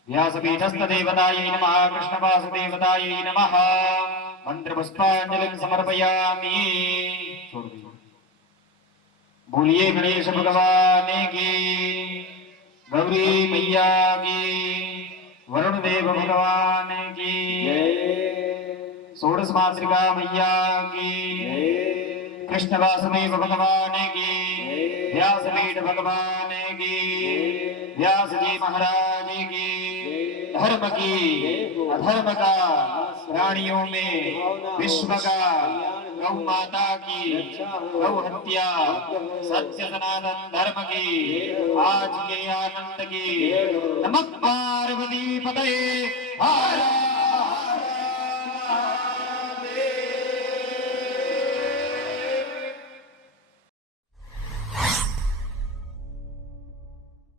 व्यासपीठस्थदेवतायै नमः कृष्णवासुदेवतायै नमः मन्त्रपुष्पाञ्जलिं समर्पयामि। बोलिए गणेश भगवान की, गौरी मैया की, वरुण देव भगवान की, षोडश मातृका मैया की, कृष्ण वासुदेव भगवान की, व्यासपीठ भगवान की, व्यास जी महाराज की, धर्म की अधर्म का प्राणियों में विश्व का गौ माता की गौ हत्या सत्य सनातन धर्म की आज के आनंद की नमः पार्वती पतये।